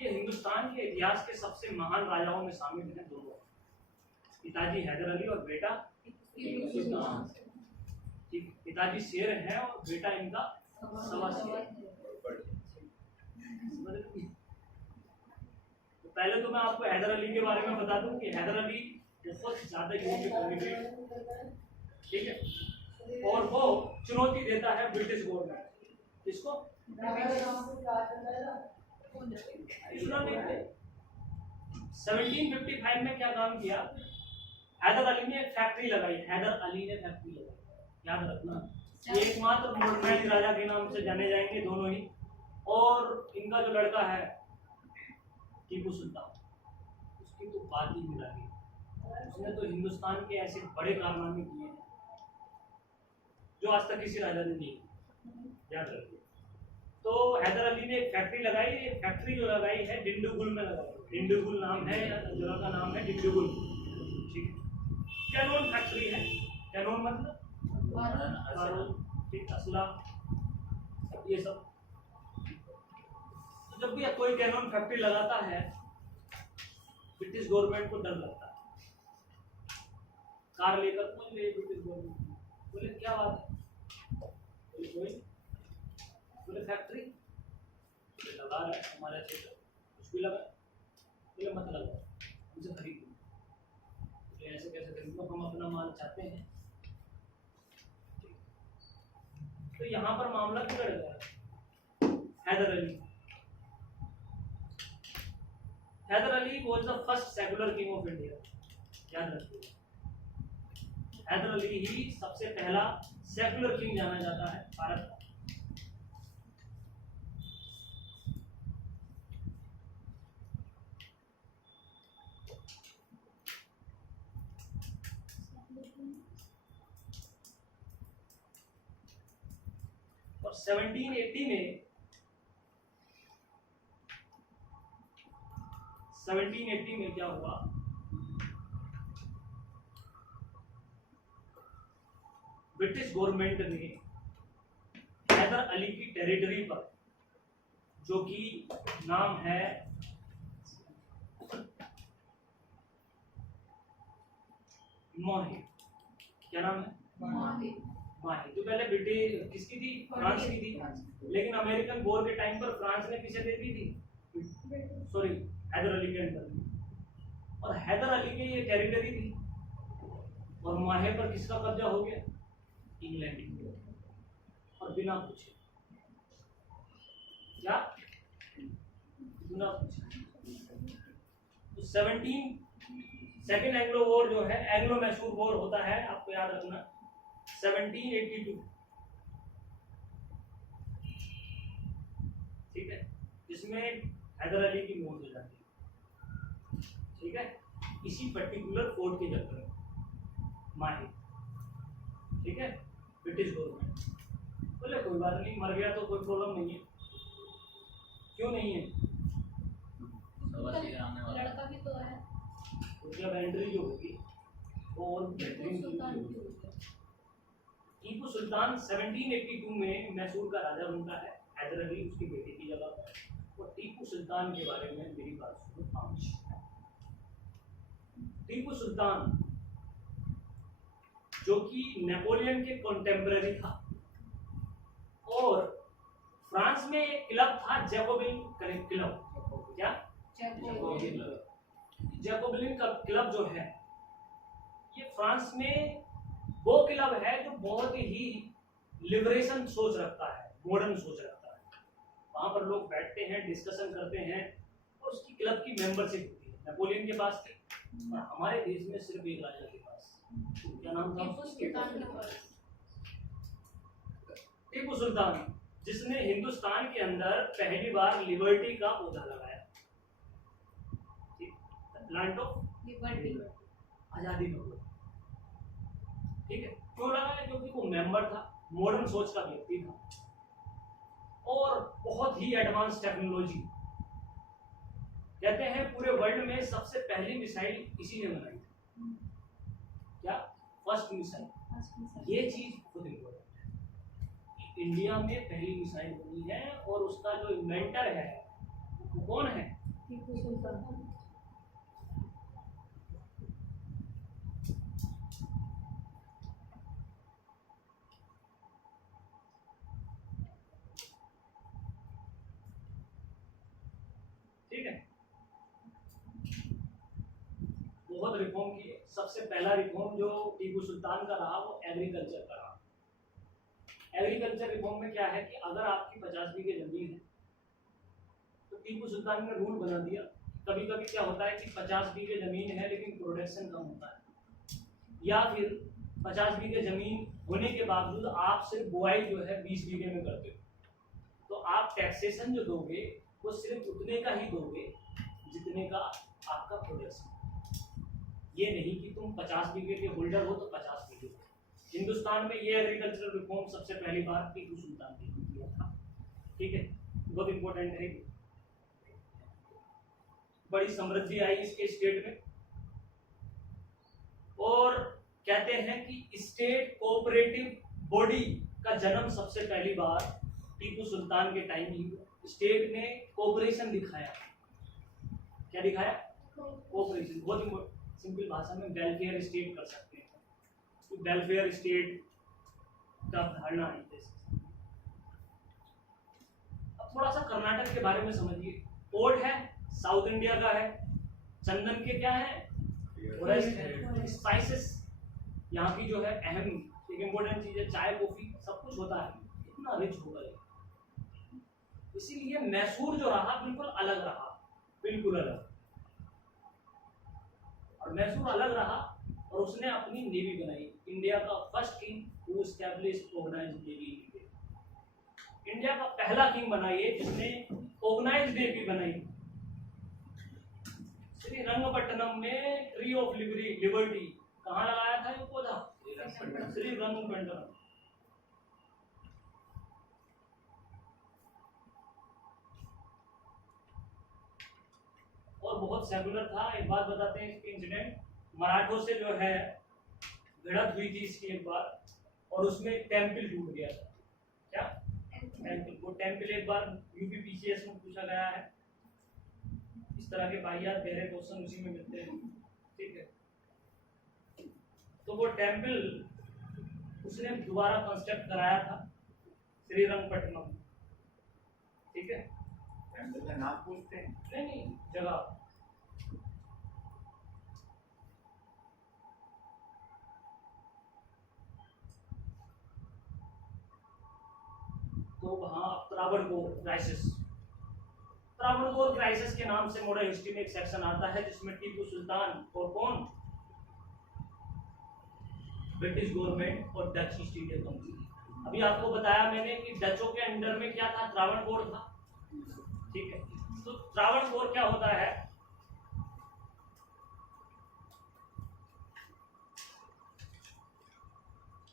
ये हिंदुस्तान के इतिहास के सबसे महान राजाओं में शामिल हैं दोनों, पिताजी हैदर अली और बेटा सुल्तान। ठीक, पिताजी शेर हैं और बेटा इनका सवा शेर। तो पहले तो मैं आपको हैदर अली के बारे में बता दूं कि हैदर अली बहुत ज्यादा योग्य कैंडिडेट, ठीक है, और वो चुनौती देता है ब्रिटिश गवर्नमेंट। किसको? 1755 में क्या काम किया? हैदर अली ने एक फैक्ट्री लगाई। हैदर अली ने फैक्ट्री लगाई, याद रखना। ये एकमात्र मुल्तानी राजा के नाम से जाने जाएंगे दोनों ही। और इनका जो लड़का है टीपू सुल्तान, उसकी तो बात ही निराली। उसने तो हिंदुस्तान के ऐसे बड़े कारनामे किए हैं जो आज तक किसी राजा ने नहीं, याद रखिए। तो हैदर अली ने एक फैक्ट्री लगाई। ये फैक्ट्री जो लगाई है डिंडुगुल में लगाई। डिंडुगुल नाम है, जगह का नाम है डिंडुगुल, ठीक है। कैनोन फैक्ट्री है। कैनोन मतलब बारूद, ठीक, असला, ये सब। तो जब भी कोई कैनोन फैक्ट्री लगाता है ब्रिटिश गवर्नमेंट को डर लगता है। कार लेकर पहुंच गए ब्रिटिश गवर्नमेंट, बोले क्या बात है? बोले कोई, बोले फैक्ट्री लगा रहा है हमारे क्षेत्र, कुछ भी लगा। बोले मत लगाओ, हमसे खरीद लो। बोले ऐसे कैसे खरीद लो, हम अपना माल चाहते हैं। तो यहाँ पर मामला बिगड़ गया। Haidar Ali, Haidar Ali was the first secular king of India, याद रखिए। हैदर अली ही सबसे पहला सेकुलर किंग जाना जाता है भारत का। और 1780 में 1780 में क्या हुआ? ब्रिटिश गवर्नमेंट ने हैदर अली की टेरिटरी पर, जो कि नाम है मोहे, क्या नाम है? माही जो पहले ब्रिटिश किसकी थी, फ्रांस की थी, लेकिन अमेरिकन वॉर के टाइम पर फ्रांस ने किसे दे दी थी, सॉरी हैदर अली के अंडर, और हैदर अली की ये टेरिटरी थी, और माहे पर किसका कब्जा हो गया, इंग्लैंड की, और बिना पूछे, क्या बिना पूछे। तो सेकेंड एंग्लो वॉर जो है, एंग्लो मैसूर वॉर होता है, आपको याद रखना 1782, ठीक है, जिसमें हैदर अली की मौत हो जाती है, ठीक है, इसी पर्टिकुलर फोर्ट के चक्कर में माही, ठीक है, ब्रिटिश गवर्नमेंट बोले कोई बात नहीं, मर गया तो कोई प्रॉब्लम नहीं है, क्यों नहीं है, लड़का भी तो है, तो जब एंट्री जो होगी वो और बेहतरीन सुल्तान होगी। की होगी। टीपू सुल्तान 1782 में मैसूर का राजा बनता है, हैदर अली उसकी बेटे की जगह पर। और टीपू सुल्तान के बारे में मेरी बात सुनो पांच। टीपू सुल्तान जो कि नेपोलियन के कॉन्टेम्पररी था, और फ्रांस में एक क्लब था जैकोबिन क्लब, क्या जैकोबिन क्लब जो है, ये फ्रांस में वो क्लब है जो बहुत ही लिबरेशन सोच रखता है, मॉडर्न सोच रखता है। वहां पर लोग बैठते हैं, डिस्कशन करते हैं, और उसकी क्लब की मेंबरशिप होती है। नेपोलियन के पास थी, और हमारे देश में सिर्फ एक राजा के पास, क्या नाम था, टीपू सुल्तान के पास। टीपू सुल्तान, जिसने हिंदुस्तान के अंदर पहली बार लिबर्टी का पौधा लगाया, प्लांट ऑफ लिबर्टी, आजादी का पौधा, ठीक है, क्यों लगाया, क्योंकि वो मेंबर था, मॉडर्न सोच का व्यक्ति था, और बहुत ही एडवांस टेक्नोलॉजी, कहते हैं पूरे वर्ल्ड में सबसे पहली मिसाइल इसी ने बनाई थी, क्या, फर्स्ट मिसाइल। ये चीज बहुत इंपॉर्टेंट है, इंडिया में पहली मिसाइल बनी है, और उसका जो इन्वेंटर है वो कौन है, टीपू सुल्तान। ठीक है, बहुत रिफॉर्म किए। सबसे पहला रिफॉर्म जो टीपू सुल्तान का रहा वो एग्रीकल्चर का रहा। एग्रीकल्चर रिफॉर्म में क्या है कि अगर आपकी 50 बीघे जमीन है, तो टीपू सुल्तान ने रूल बना दिया, कभी कभी क्या होता है कि 50 बीघे जमीन है लेकिन प्रोडक्शन कम होता है, या फिर 50 बीघे जमीन होने के बावजूद आप सिर्फ बुआई जो है 20 बीघे में करते हो, तो आप टैक्सेशन जो दोगे वो सिर्फ उतने का ही दोगे जितने का आपका प्रोडक्शन। ये नहीं कि तुम 50 बीघे के होल्डर हो तो 50 बीघे। हिंदुस्तान में ये एग्रीकल्चरल रिफॉर्म सबसे पहली बार टीपू सुल्तान ने किया था, ठीक है, बहुत इंपॉर्टेंट है। बड़ी समृद्धि आई इसके स्टेट में, और कहते हैं कि स्टेट कोऑपरेटिव बॉडी का जन्म सबसे पहली बार टीपू सुल्तान के टाइम ही हुआ। स्टेट ने कोऑपरेशन दिखाया, क्या दिखाया, कोऑपरेशन। बहुत सिंपल भाषा में वेलफेयर स्टेट कर सकते हैं, तो वेलफेयर स्टेट का धारणा है। अब थोड़ा सा कर्नाटक के बारे में समझिए। पोर्ट है, साउथ इंडिया का है, चंदन के क्या है, फॉरेस्ट है, स्पाइसेस यहाँ की जो है अहम एक इम्पोर्टेंट चीज है, चाय कॉफी सब कुछ होता है, इतना रिच होगा। इसीलिए मैसूर जो रहा बिल्कुल अलग रहा, बिल्कुल अलग। और मैसूर अलग रहा और उसने अपनी नेवी बनाई। इंडिया का first king who established organised navy. India का पहला किंग बना ये जिसने ऑर्गेनाइज्ड नेवी बनाई। श्री रंगपट्टनम में ट्री ऑफ लिबर्टी कहाँ लगाया था ये पौधा, श्री रंगपट्टनम। और बहुत सेकुलर था। एक बात बताते हैं इसके इंसिडेंट, मराठों से जो है भिड़ंत हुई थी इसकी एक बार, और उसमें टेम्पल टूट गया था। क्या टेम्पल, वो टेम्पल एक बार यूपीपीसीएस में पूछा गया है। इस तरह के वाहियात गहरे क्वेश्चन उसी में मिलते हैं, ठीक है। तो वो टेम्पल उसने दोबारा कंस्ट्रक्ट कराया था श्रीरंगपट्टनम। ठीक है, टेम्पल का नाम पूछते हैं। नहीं जगह। तो वहाँ त्रावणकोर क्राइसिस के नाम से मॉडर्न हिस्ट्री में एक सेक्शन आता है जिसमें टीपू सुल्तान और कौन, ब्रिटिश गवर्नमेंट और डच ईस्ट इंडिया कंपनी। अभी आपको बताया मैंने कि डचों के अंडर में क्या था, त्रावणकोर था। ठीक है, तो त्रावणकोर क्या होता है,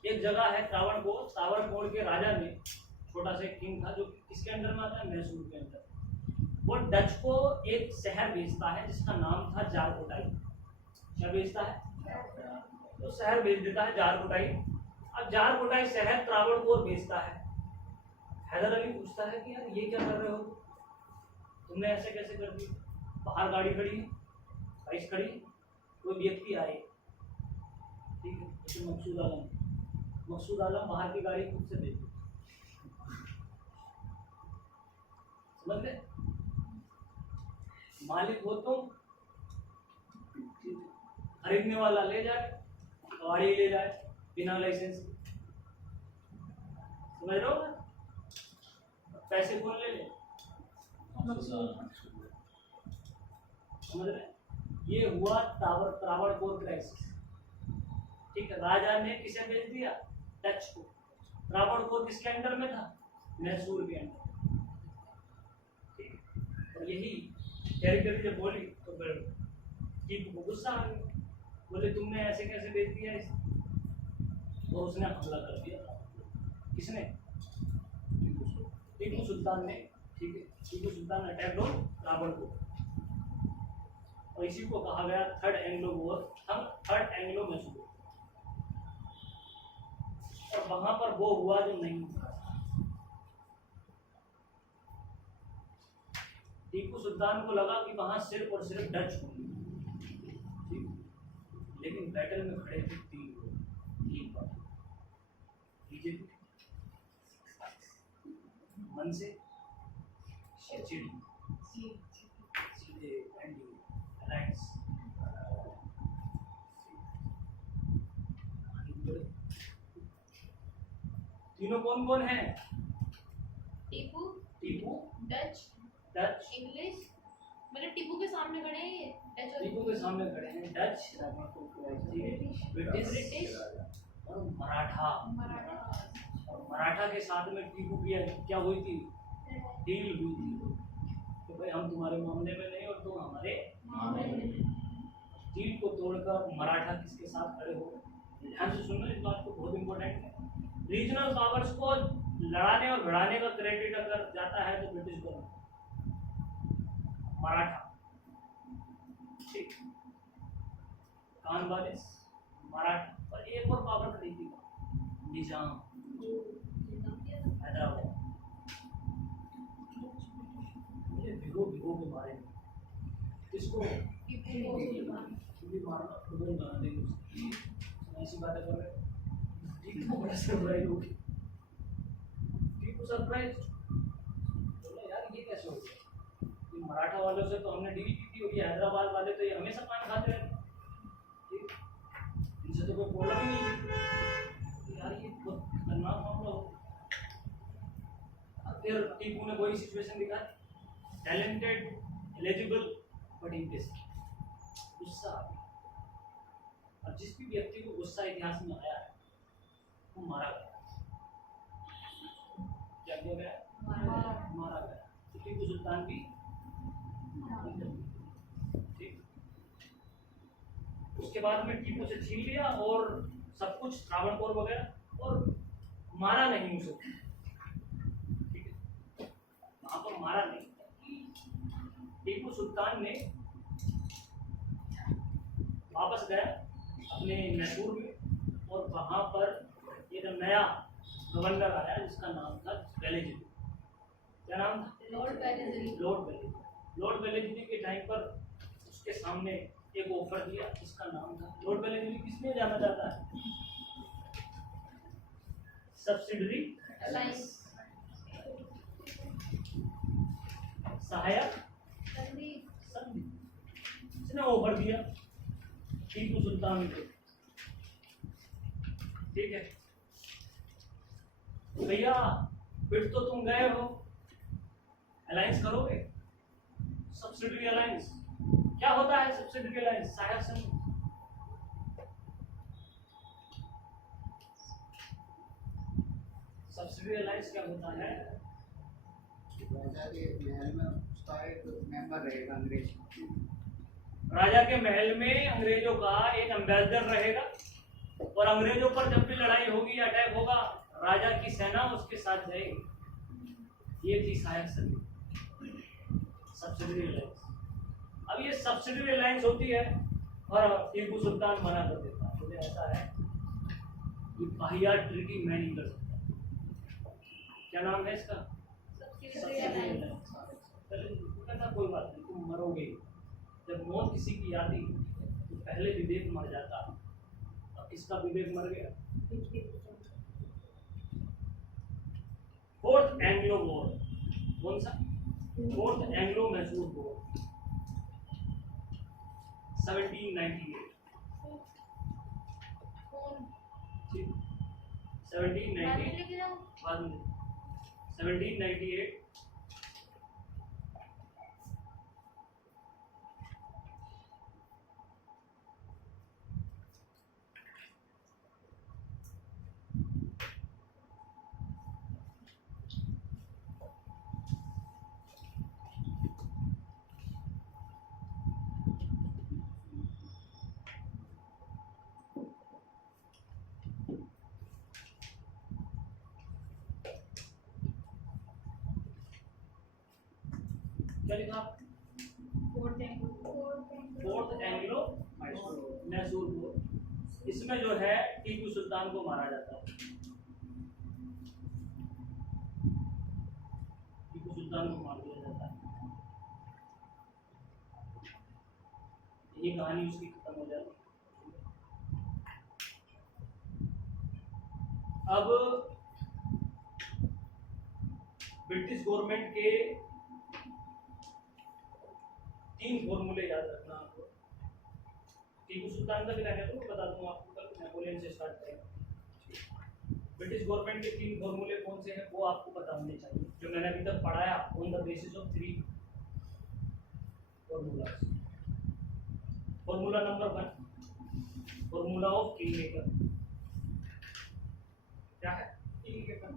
एक जगह है त्रावणकोर। त्रावणकोर के राजा ने, छोटा सा किंग था जो किसके अंडर में आता है, मैसूर के अंदर। वो डच को एक शहर भेजता है जिसका नाम था जारकोटाई। क्या भेजता है, तो शहर भेज देता है जारकोटाई। अब जारकोटाई शहर त्रावणकोर भेजता है। हैदर अली पूछता है कि यार ये क्या कर रहे हो, तुमने ऐसे कैसे कर दिया, बाहर गाड़ी खड़ी है, बाइक खड़ी है, कोई व्यक्ति आए, ठीक है, जैसे मकसूद आलम बाहर की गाड़ी खुद से देते, समझ गए, मालिक हो तुम, खरीदने वाला ले जाए, गाड़ी ले जाए बिना लाइसेंस, समझ रहे हो ना, पैसे कौन ले ले, समझ रहे। ये हुआ त्रावणकोर क्राइसिस। ठीक है, राजा ने किसे भेज दिया, डच को। त्रावणकोर किसके अंडर में था, मैसूर के अंडर। ठीक है, और यही टेरिटरी जब बोली तो फिर टीपू को गुस्सा आ गया, बोले तुमने ऐसे कैसे भेज दिया इसे, और उसने हमला कर दिया। किसने, टीपू सुल्तान ने। ठीक है, टीपू सुल्तान अटैक ऑन त्रावणकोर, और इसी को कहा गया third Anglo war, third Anglo Mysore. और वहां पर वो हुआ जो नहीं हुआ। टीपू सुल्तान को लगा कि वहां सिर्फ और सिर्फ डच होंगे, लेकिन बैटल में खड़े थे तीन बात, बीजेपी, मन से सीधे एनडीए अलायंस। तीनों कौन कौन है, Tipu, Tipu, Dutch, Dutch, English, मतलब टीपू के सामने खड़े हैं ये, डच और टीपू के सामने खड़े हैं डच, ब्रिटिश और मराठा। मराठा। और मराठा के साथ में टीपू की क्या हुई थी, डील हुई थी कि भाई हम तुम्हारे मामले में नहीं और तुम हमारे मामले में। डील को तोड़कर मराठा किसके साथ खड़े हो, ध्यान से सुनना, इस बात को बहुत इंपॉर्टेंट है। रीजनल पावर्स को लड़ाने और भिड़ाने का क्रेडिट अगर जाता है तो ब्रिटिश गवर्नमेंट, मराठा, ठीक, कानवालिस, मराठा, और एक और पावर खड़ी थी, निजाम, हैदराबाद। मुझे भिगो के मारे, किसको, टीपू मारना, खुद बना देंगे, ऐसी बातें कर रहे। टीपू बड़ा सरप्राइज हो गया, टीपू सरप्राइज, बोला यार ये कैसे हो गया, मराठा वालों से तो हमने डील की थी, और ये हैदराबाद वाले तो ये हमेशा कान खाते रहते, ठीक, इनसे तो कोई प्रॉब्लम ही नहीं थी, यार ये बहुत खतरनाक मामला हो। फिर टीपू ने वही सिचुएशन दिखाई, टैलेंटेड, एलिजिबल बट इम्पेशेंट, गुस्सा आ गया। और जिस भी व्यक्ति को गुस्सा इतिहास में आया है वो मारा गया, क्या किया गया, मारा गया। तो टीपू सुल्तान भी ठीक। उसके बाद में टीपू से छीन लिया और सब कुछ, त्रावणकोर वगैरह, और मारा नहीं उसे, ठीक है, वहां पर मारा नहीं। टीपू सुल्तान ने वापस गया अपने मैसूर में, और वहां पर एक नया गवर्नर आया जिसका नाम था वेलेज़ली। क्या नाम था, लॉर्ड वेलेज़ली। लॉर्ड वेलेज़ली के टाइम पर उसके सामने एक ऑफर दिया जिसका नाम था, लॉर्ड वेलेज़ली किसमें जाना चाहता है, सब्सिडरी अलायंस सहायक संधि संधि, इसने वो भर दिया टीपू सुल्तान को। ठीक है भैया, फिर तो तुम गए हो, अलायंस करोगे। सब्सिडरी अलायंस क्या होता है? सब्सिडरी अलायंस सहायक संधि। सब्सिडरी अलायंस क्या होता है? राजा के महल में उसका एक मेंबर रहेगा अंग्रेज। राजा के महल में अंग्रेजों का एक एम्बेसडर रहेगा और अंग्रेजों पर जब भी लड़ाई होगी या अटैक होगा, राजा की सेना उसके साथ जाएगी। ये थी सहायक संधि, सब्सिडरी अलायंस। अब ये सब्सिडरी अलायंस होती है और टीपू सुल्तान मना कर देता है, मुझे ऐसा है कि बाहिया ट्रीटी मैं नहीं कर सकता। क्या नाम है इसका? Subsidiary alliance. कहता कोई बात नहीं, तुम मरोगे। जब मौत किसी की आती तो पहले विवेक मर जाता, अब किसका विवेक मर गया? Fourth Anglo war. कौन सा? Fourth Anglo Mysore war 1798। कौन? ठीक, बाद में 1798 लेके जाओ। बाद में 1798। क्या लिखा? Fourth Anglo Mysore war. इसमें जो है टीपू सुल्तान को मारा जाता है। टीपू सुल्तान को मार दिया जाता है। ये कहानी उसकी खत्म हो जाती है। अब ब्रिटिश गवर्नमेंट के 3 फॉर्मूले याद रखना आपको। टीपू सुल्तान का भी रहने दो, बता दूं आपको, कल नेपोलियन से स्टार्ट करेंगे। ब्रिटिश गवर्नमेंट के 3 फॉर्मूले कौन से हैं वो आपको पता होने चाहिए, जो मैंने अभी तक पढ़ाया on the basis of 3 formulas. Formula number 1, formula of king maker. क्या है? King maker.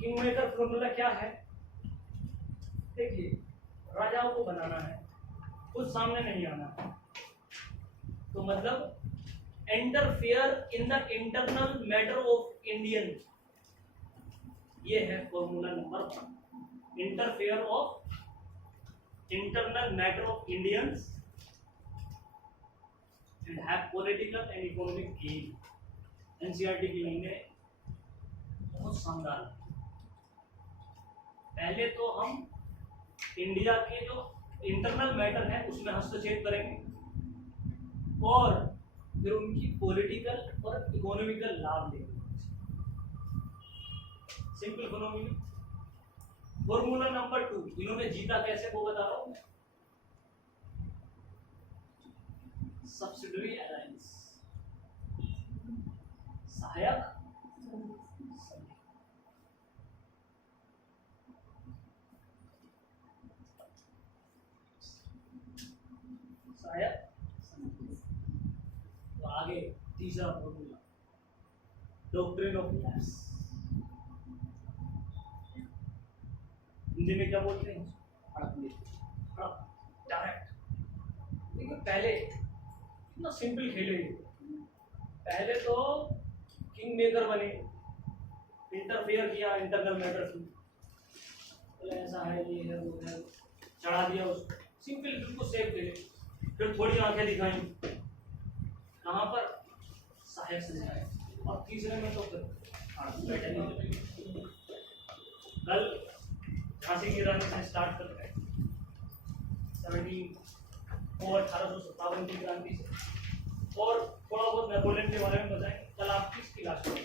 King maker formula क्या है? देखिए, राजाओं को बनाना है, खुद सामने नहीं आना है। तो मतलब interfere in the internal matter of Indian, ये है formula number 1। Interfere of internal matter of Indians and have political and economic gain. NCERT की लाइन है, बहुत शानदार। पहले तो हम इंडिया के जो इंटरनल मैटर है उसमें हस्तक्षेप करेंगे और फिर उनकी पॉलिटिकल और इकोनॉमिकल लाभ लेंगे। Simple phenomena. फॉर्मूला नंबर 2, इन्होंने जीता कैसे वो बता रहा हूं। सब्सिडरी अलायंस, सहायक तो आगे तीसरा formula, doctrine of lapse. Hindi में क्या बोलते हैं? डायरेक्ट। देखिए पहले इतना सिंपल खेले, पहले तो किंग मेकर बने, इंटरफेयर किया इंटरनल मैटर में, तो ऐसा है, ये है, वो है, चढ़ा दिया उसको, सिंपल बिल्कुल सेफ खेले। फिर थोड़ी आंखें दिखाई, कहाँ पर? सहायक संधि। और तीसरे में तो फिर बैठे नहीं। कल झांसी की रानी से स्टार्ट करते हैं 1857 की क्रांति से, और थोड़ा बहुत नेपोलियन के बारे में बताएं। कल आप किसकी क्लास में